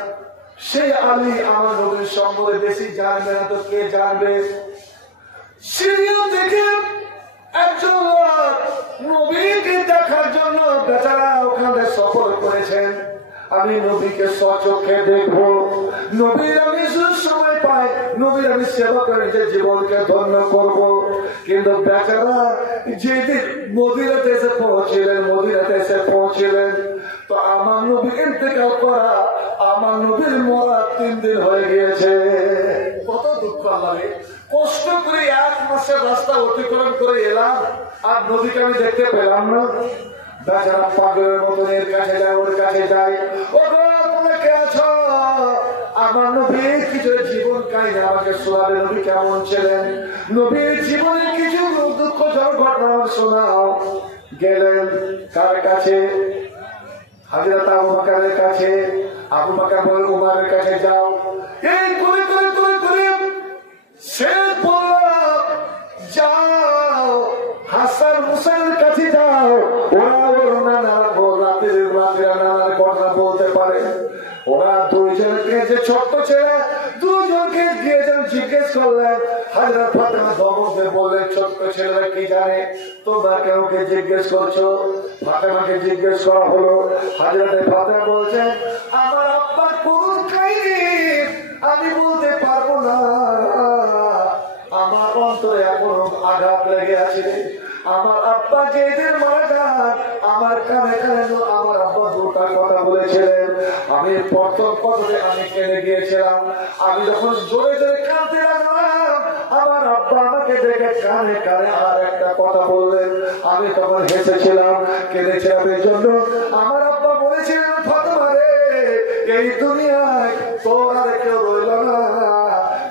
সেই আলী আমার নবীর সম্বন্ধে বেশি জানবে না তো কে জানবে? সিরিয়াল থেকে একজন নবীকে দেখার জন্য বেচারা ওখানে সফর করেছেন। আমি নবীকে স্বচক্ষে দেখবো, নবীর আমি সময় পাই, নবীর আমি সেবা করে নিজের জীবনকে ধন্য করব। কিন্তু বেচারা যেদিন মদিনাতে এসে পৌঁছিলেন তো আমার নবী ইন্তেকাল করা, আমার নবীর মরা 3 দিন হয়ে গিয়েছে। কত দুঃখ লাগে, কষ্ট করে 1 মাসের রাস্তা অতিক্রম করে এলাম আর নবীকে আমি দেখতে পেলাম না। বেচারা পাগলের মতন এর কাছে যায় ওর কাছে যায়, ও গো তুমি কে আছো? আমার নবী কিছু জীবন কাহিনী আমাকে শোনাবে, নবী কেমন ছিলেন, নবীর জীবনের কিছু দুঃখজনক ঘটনা শোনাও। গেলেন কার কাছে? হযরত আবু বকরের কাছে। আবু বকর বলল উমরের কাছে যাও। এই করে করে করে করে সে বলল যাও হাসান হুসাইনের কাছে যাও, ওরা ওর নানার নানার কথা বলতে পারে। ওরা 2 জনকে যে ছোট্ট ছেলে 2 জনকে গিয়েছেন জিজ্ঞেস করলেন। হযরত ফাতেমা ধমকে বললেন ছোট্ট ছেলেরা কি জানে, তোমরা কেউকে জিজ্ঞেস করছো? ফাতেমাকে জিজ্ঞেস করা হলো। হযরত ফাতেমা বলছেন আমার আব্বা কোন খাইনি, আমি বলতে পারবো না, আমার অন্তরে এখনো আঘাত লেগে আছে। আমার আব্বা যেদিন মারা যান আমার কানে কানে আমার আব্বা 2টা কথা বলেছিলেন। আমি প্রথম কথাতে আমি কেঁদে গিয়েছিলাম। আমি যখন জোরে জোরে কাঁদতে লাগলাম আমার আব্বা আমাকে দেখে কানে কানে আর একটা কথা বললেন। আমি তখন হেসেছিলাম, কেঁদেছিলাম। এই জন্য আমার আব্বা বলেছিলেন ফাতেমা রে, এই দুনিয়ায় তোর আর কেউ রইল না,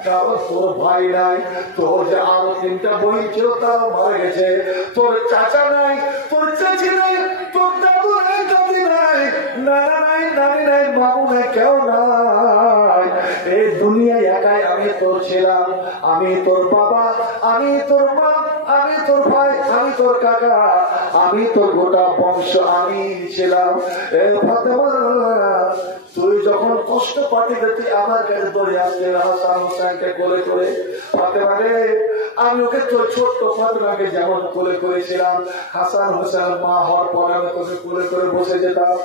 কারণ তোর ভাই নাই, তোর যে আরো 3টা বোন ছিল তাও মারা গেছে, তোর চাচা নাই, তোর চাচি নাই, তোর দাদু নাই, দাদি নাই, নানা নাই, নানি নাই, মামু নাই, কেউ নাই। এই দুনিয়ায় একাই আমি তোর ছিলাম। আমি তোর বাবা, আমি তোর মা, আমি তোর ভাই, আমি তোর কাকা, আমি তোর গোটা বংশ আমি ছিলাম। ফাতেমা তুই যখন কষ্ট পাতি তুই আমার কাছে দৌড়ে আসতে হাসান হোসেনকে কোলে করে। ফাতেমা রে আমি ওকে তোর ছোট্ট ফাতেমাকে যেমন কোলে করেছিলাম, হাসান হোসেন মা হওয়ার পরে আমি তোকে কোলে করে বসে যেতাম।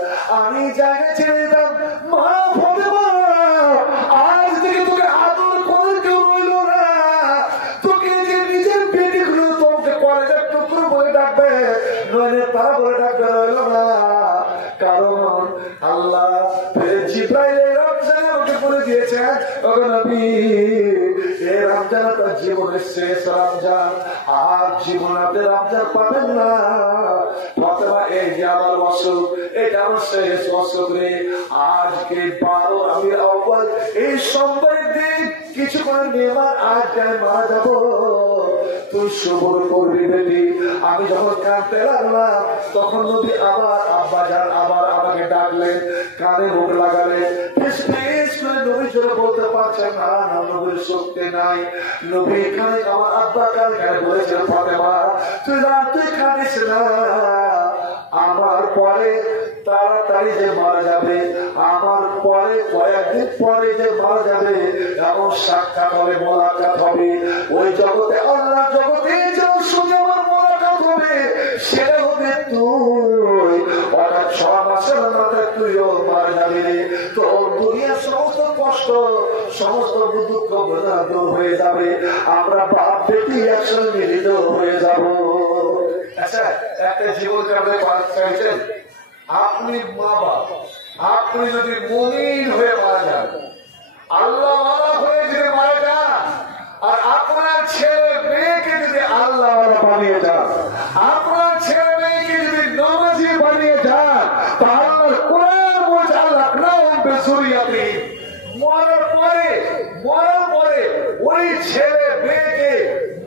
আমি জায়গায় ছেড়ে দিতাম, মা ফাতেমা আজ থেকে তোকে আদর করে কেউ রইল না, তোকে যে নিজের পেটে খুলে তোকে কলেজের টুকরো বলে ডাকবে, নইলে তারা বলে ডাকবে রইল না। কারণ আল্লাহ জিব্রাইল রমজানে আমাকে বলে দিয়েছে ও নবী এই রমজান তার জীবনের শেষ রমজান, আর জীবনাতে রমজান পাবেন না। ফাতেমা এই যে আমার অসুখ, এটা আমার শেষ অসুখ রে। আজকে 12 রবিউল আউয়াল এই সোমবারের দিন কিছুক্ষণ মেহমান আজ মারা যাবো, তুই সবর করবি বেটি। আমি যখন কাঁদতে লাগলাম তখন নবী আবার আব্বা যান আবার আমাকে ডাকলেন, কানে মুখ লাগালেন। নবী জোরে বলতে পারছেন না, নবীর শক্তি নাই। নবী কানে আমার আব্বা কানে বলেছেন ফাতেমা তুই তুই কাঁদিস না, আমার পরে তাড়াতাড়ি যে মারা যাবে, আমার পরে কয়েকদিন পরে যে মারা যাবে এমন সাক্ষাৎ হবে, মোলাকাত হবে ওই জগতে, আল্লাহ জগতে যাও সোজা আমার মোলাকাত হবে, সেটা হবে তুই। অর্থাৎ 6 মাসের মাথায় তুইও মারা যাবে, তোর দুনিয়ার সমস্ত কষ্ট সমস্ত দুঃখ দূর হয়ে যাবে, আমরা বাপ বেটি একসঙ্গে মিলিত হয়ে যাব। আচ্ছা একটা জীবন কাটাতে চাইছেন আপনি মা বাপ, আপনি যদি মুমিন হয়ে মারা যান, আল্লাহ হয়ে যদি মারা যান, আর আপনার ছেলে মেয়েকে যদি আল্লাহ বানিয়ে যান, আপনার ছেলে মেয়েকে যদি নামাজি বানিয়ে যান, তাহলে কোরআন বলছে আল্লাহ বেসুরিয়াতি মরার পরে ওই ছেলে মেয়েকে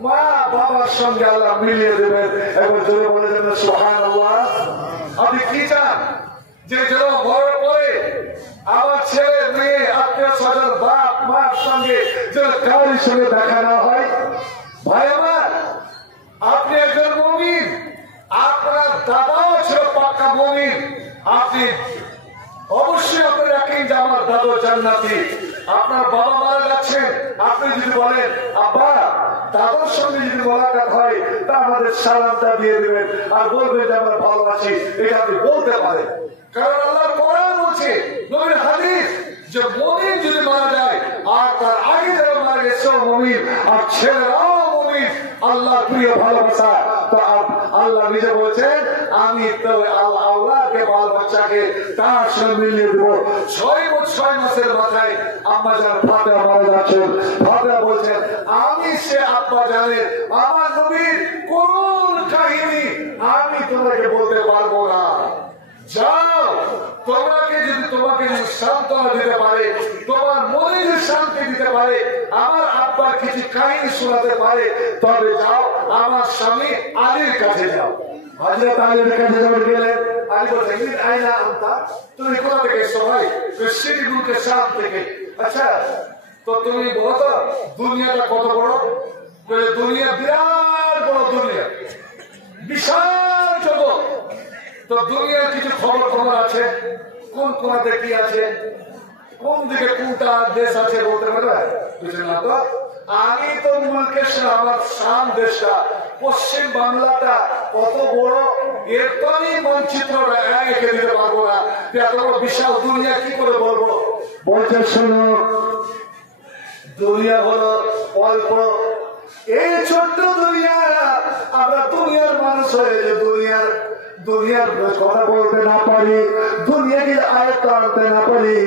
মা বাবার সঙ্গে আল্লাহ মিলিয়ে দেবেন। এবং জোরে বলে দেবেন সুবহানাল্লাহ। আপনি কি চান যে যেন মরার পরে আমার ছেলে মেয়ে আত্মীয় স্বজন বাপ মার সঙ্গে যেন কারোর সঙ্গে দেখা না হয়? ভাই আমার, আপনি একজন মুমিন, আপনার দাদাও ছিল পাক্কা মুমিন, আপনি অবশ্যই আপনি রাখেন যে আমার দাদু জান্নাতি। আপনার বাবা মারা যাচ্ছেন, আপনি যদি বলেন আব্বা দাদুর সঙ্গে যদি মোলাকাত হয় তা আমাদের সালামটা দিয়ে দেবেন আর বলবেন যে আমরা ভালো আছি, এটা আপনি বলতে পারেন। কারণ আল্লাহ কোরআন বলছে, নবীর হাদিস, যে মুমিন যদি মারা যায় আর তার আগে যারা মারা গেছে মুমিন আর ছেলেরাও মুমিন, আল্লাহর প্রিয় ভালোবাসা। তো আল্লাহ নিজে বলছেন আমি তো আল্লাহকে বাল বাচ্চাকে তার সঙ্গে মিলিয়ে দেবো। 6 মাসের মাথায় আম্মা যান ফাতেমা মারা যাচ্ছেন, ফাতেমা বলছেন আমি সে আব্বা জানে আমার নবীর কোন কাহিনী আমি তোমাকে বলতে পারবো না। যাও তোমাকে যদি সান্ত্বনা দিতে পারে, তোমার মনে যদি শান্তি দিতে পারে, আমার আব্বার কিছু কাহিনী শোনাতে পারে, তবে যাও আমার স্বামী আলীর কাছে যাও। হযরত আলীর কাছে যখন গেলেন, আলী বলছেন আইনা আনতা, তুমি কোথা থেকে এসছো? ভাই সিটি গুলকে শাম থেকে। আচ্ছা তো তুমি বলো তো দুনিয়াটা কত বড়? দুনিয়া বিরাট বড়, দুনিয়া বিশাল জগৎ। তো দুনিয়ার কিছু খবর আছে, কোন কোনাতে কি আছে, কোন দিকে কোনটা দেশ আছে বলতে পারবে? বুঝলেন না তো? আমি তো মুলকেশ আমার শাম দেশটা, পশ্চিম বাংলাটা কত বড়, এর তো আমি মানচিত্রটা এঁকে দিতে পারবো না। এত বড় বিশাল দুনিয়া কি করে বলবো? বলছে শোনো, দুনিয়া হলো অল্প, এই ছোট্ট দুনিয়া, আমরা দুনিয়ার মানুষ হয়ে যে দুনিয়ার কথা বলতে না পারি, দুনিয়াকে আয়ত্ত আনতে না পারি,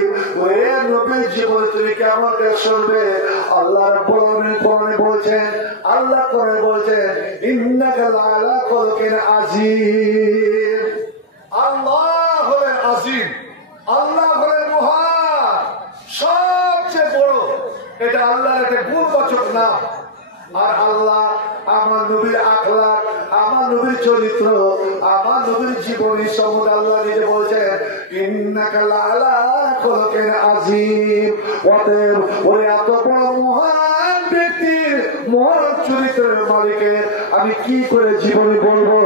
ওই নবীর জীবনে তুমি কেমন শুনবে? আল্লাহ রাব্বুল আলামিন কোরআনে বলছেন, আল্লাহ কোরআনে বলছেন ইন্নাকা লাআলা খুলুকিন আযীম। আল্লাহ হলেন আযীম, আল্লাহ হলেন মহান, সবচেয়ে বড়। এটা আল্লাহর একটা গুণবাচক নাম। আর আল্লাহ আমার নবীর আখলাক, আমার নবীর চরিত্র, আমার নবীর জীবনী সম্বন্ধে আল্লাহ নিজে বলছেন ইন্নাকা লাআলা খুলুকিন আযীম। অতএব ওই এত বড় মহান ব্যক্তির মহান চরিত্রের মালিকের আমি কি করে জীবনী বলবো?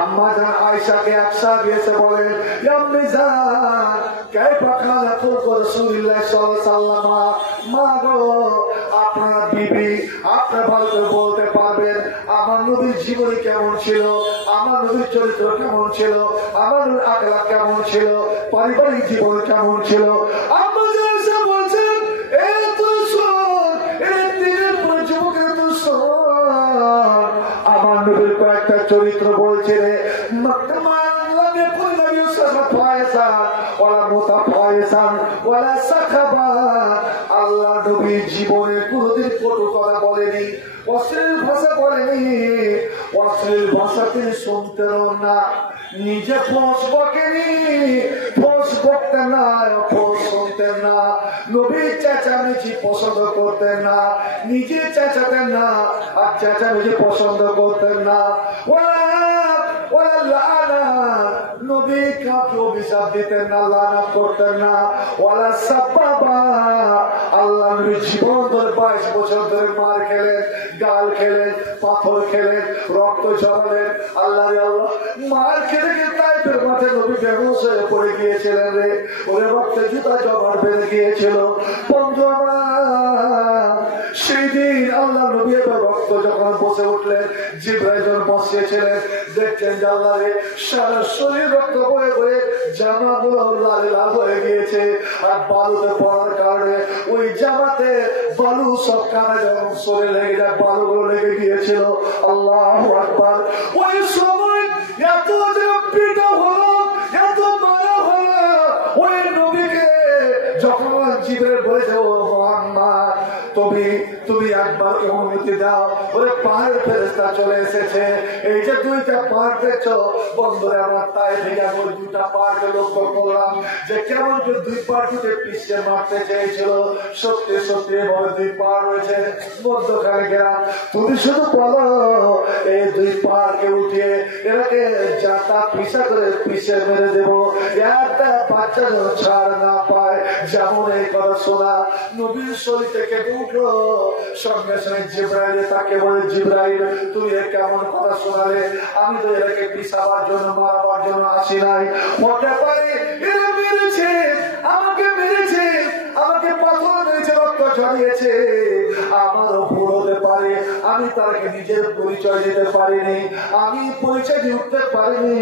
আম্মা জান আয়েশাকে একসা দিয়েছে, বলেন আম্মি জান কাইফা কানা খুলকু রাসূলুল্লাহ সাল্লাল্লাহু আলাইহি ওয়াসাল্লাম। মা গো, আপনার বিবি আপনার ভালো করে বলতে পারবেন আমার নবীর জীবনী কেমন ছিল, আমার নবীর চরিত্র কেমন ছিল, আমার নবীর আখলাক কেমন ছিল, পারিবারিক জীবন কেমন ছিল? আম্মা জান বলছেন আমার নবীর কয়েকটা চরিত্র বলছে রে, আল্লাহ নবীর জীবনে কোনদিন কটু কথা বলেনি, অশ্লীল ভাষা বলেনি, অশ্লীল ভাষা তিনি শুনতেন না, নিজে ফোঁস বকেনি, ফোঁস বকতেন না, ফোঁস শুনতেন না, নবীর চেঁচামেচি পছন্দ করতেন না, নিজে চেঁচাতেন না আর চেঁচামেচি পছন্দ করতেন না। নবী কাউকে অভিশাপ দিতেন না, লানাত করতেন না, ওয়ালা সাব্বাবা। আল্লাহ নবী জীবন ধরে 22 বছর ধরে মার খেলেন, গাল খেলেন, পাথর খেলেন, রক্ত ঝরালেন। আল্লাহ মার খেলে তাইফের মাঠে নবী বেহুশ হয়ে পড়ে গিয়েছিলেন রে, ওরে রক্তে জুতা জমাট বেঁধে গিয়েছিল। বন্ধু আমার, সেই সেদিন আল্লাহ নবী রক্ত যখন বসে উঠলেন, জিবরাইল যখন বসিয়েছিলেন, দেখছেন যে আল্লাহরে সারা শরীর রক্ত বয়ে বয়ে জামাগুলো লাল লাল হয়ে গিয়েছে। আর বালুতে পড়ার কারণে ওই জামাতে বালু সব কানে যখন শরীর লেগে যায়, বালুগুলো লেগে গিয়েছিল। আল্লাহু আকবার। ওই সময় এত যে পিটা হলো, এত মারা হলো, ওই নবীকে যখন জিবরাইল বলেছে, ও মুহাম্মদ তুমি একবার অনুমতি দাও, ওরে পাহাড়ের ফেরেশতা চলে এসেছে। এই যে দুইটা পাহাড় দেখছো বন্ধুরা, আমার তাই থেকে ওই দুটা পাহাড়কে লক্ষ্য করলাম যে কেমন করে দুই পাহাড়কে পিছিয়ে মারতে চেয়েছিল। সত্যি সত্যি বড় দুই পাহাড় রয়েছে মধ্যখানে গেলাম। তুমি শুধু বলো এই দুই পাহাড়কে উঠিয়ে এটাকে যাতা পিছা করে পিছিয়ে মেরে দেবো, একটা বাচ্চা যেন ছাড় না পায়। যেমন এই কথা শোনা নবীর শরীর থেকে উঠলো, সঙ্গে সঙ্গে জিবরাইল তাকে বলে, জিবরাইল তুই কেমন কথা শোনালে? আমি তো এটাকে পিছাবার জন্য মারাবার জন্য আসি নাই। হতে পারে এরা মেরেছে, আমাকে মেরেছে, আমাকে পাথর মেরেছে, রক্ত ঝরিয়েছে, আমারও ভুল হতে পারে। আমি তাকে নিজের পরিচয় দিতে পারিনি, আমি পরিচয় দিয়ে উঠতে পারিনি।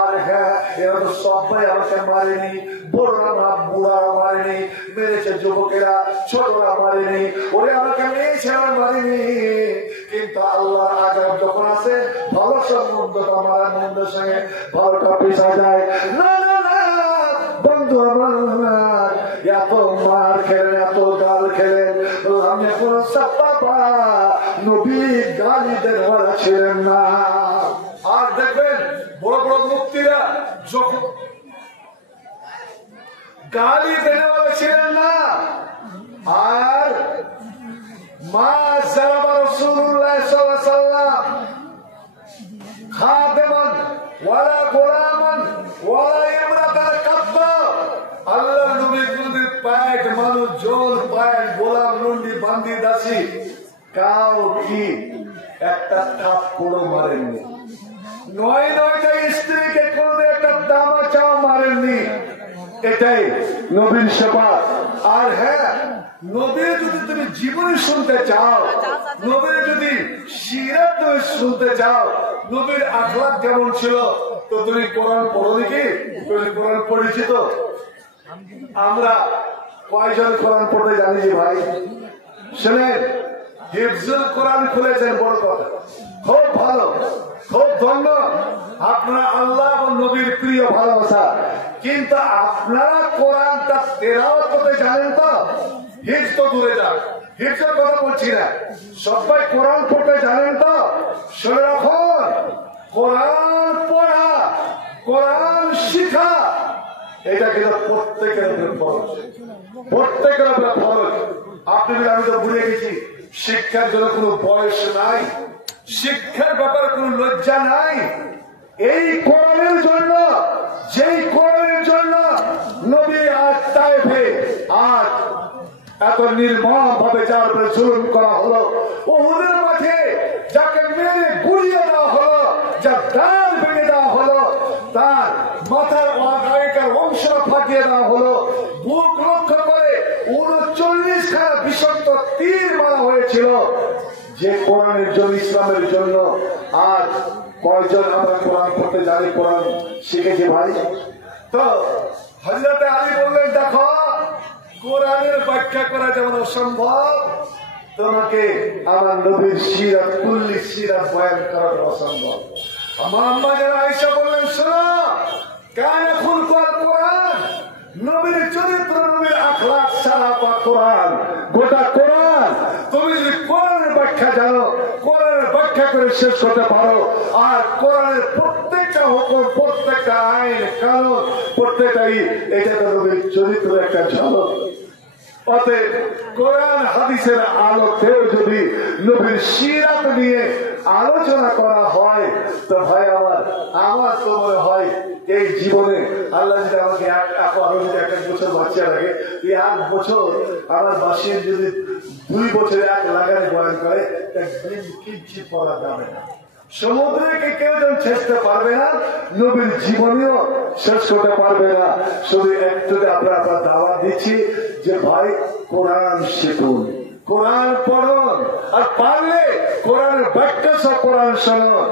আর হ্যাঁ, এরা তো সবাই আমাকে মারেনি, বড়রা বুড়ারা মারেনি, মেরেছে যুবকেরা, ছোটরা মারেনি, ওরে আমাকে মেয়েছে আর মারেনি। কিন্তু আল্লাহ আজাব যখন আসে, ভালো সম্বন্ধটা মারার মন্দের সঙ্গে ভালোটা পেশা যায় না। না না বন্ধু আমার, এত মার খেলেন, এত গাল খেলেন, আমি এখন সাপ্পা নবী গালি দেওয়ার ছিলেন না। আর দেখবেন বড় বড় মুক্তিরা যখন গালি দেওয়া ছিলেন না। আর মা জারাবা রাসূলুল্লাহ সাল্লাল্লাহু আলাইহি ওয়াসাল্লাম খাদেমান ওয়ালা গোলামান ওয়ালা ইমরাতান কাব্বা। আল্লাহর নবী কোনদিন পায়েট মানুষ জোল পায়েট গোলাম লুন্ডি বান্দি দাসী কাউ কি একটা থাপ্পড়ও মারেননি। নয়টা স্ত্রীকে কোনদিন একটা দামাচাও মারেননি। এটাই নবীর সেবা। আর হ্যাঁ, নবীর যদি তুমি জীবনী শুনতে চাও, নবীর যদি সিরাত তুমি শুনতে চাও, নবীর আখলাক কেমন ছিল, তো তুমি কোরআন পড়ো নাকি? তুমি কোরআন পড়েছি তো? আমরা কয়জন কোরআন পড়তে জানি ভাই? শুনেন, হিফজুল কোরআন খুলেছেন, বড় কথা, খুব ভালো, খুব ধন্য। আপনারা আল্লাহ এবং নবীর প্রিয় ভালোবাসা, কিন্তু আপনারা কোরআনটা তেলাওয়াত করতে জানেন তো? হিফজ তো দূরে যান, হিফজের কথা বলছি না, সবাই কোরআন পড়তে জানেন তো? শুনে রাখুন, কোরআন পড়া, কোরআন শিখা, এটা কিন্তু প্রত্যেকের উপরে ফরজ, প্রত্যেকের উপরে ফরজ। আপনি আমি তো ভুলে গেছি, শিক্ষার জন্য কোনো বয়স নাই, শিক্ষার ব্যাপারে কোনো লজ্জা নাই। এই কোরআনের জন্য, যেই কোরআনের জন্য নবী আজ তায়েফে আজ এত নির্মম ভাবে যার উপরে জুলুম করা হলো, উহুদের মাঠে যাকে মেরে গুড়িয়ে দেওয়া হলো, যার দাঁত ভেঙে দেওয়া হলো, তার মাথার আগেকার অংশ ফাটিয়ে দেওয়া হলো, বুক রক্ষা করে 39 খানা বিষাক্ত তীর মারা হয়েছিল। যে কোরআনের জন্য, ইসলামের জন্য আজ কয়জন আমরা কোরআন পড়তে জানি, কোরআন শিখেছি ভাই? তো হযরত আলী বললেন, দেখো কোরআনের ব্যাখ্যা করা যেমন অসম্ভব, তোমাকে আমার নবীর সিরাত, কুল্লি সিরাত বয়ান করা অসম্ভব। মুহাম্মদ আয়েশা বললেন, শোনো, কান খুল কোরআন, নবীর চরিত্র, নবীর আখলাক, সারা কোরআন, গোটা কোরআন। তুমি যদি কোরআনের ব্যাখ্যা জানো, কোরআনের ব্যাখ্যা করে শেষ করতে পারো, আর কোরআনের প্রত্যেকটা হুকুম, প্রত্যেকটা আইন কানুন, প্রত্যেকটাই এটা তো নবীর চরিত্র একটা ঝলক। অতএব কোরআন হাদিসের আলোকেও যদি নবীর সিরাত নিয়ে আলোচনা করা হয়, তো ভাই আমার তো মনে হয় এই জীবনে আল্লাহ যদি আমাকে একটা বছর বাচ্চা লাগে, এই 8 বছর আমার বাসীর যদি 2 বছরে 1 লাগানে বয়ান করে, কিচ্ছু করা যাবে না। সমুদ্রকে কেউ যেন ছেড়তে পারবে না, নবীর জীবনেও শেষ করতে পারবে না। শুধু একটু আপনার দাওয়াত দিচ্ছি যে ভাই কোরআন শিখুন, কোরআন পড়ুন, আর পারলে কোরআনের ব্যাখ্যা সহ কোরআন শুনুন।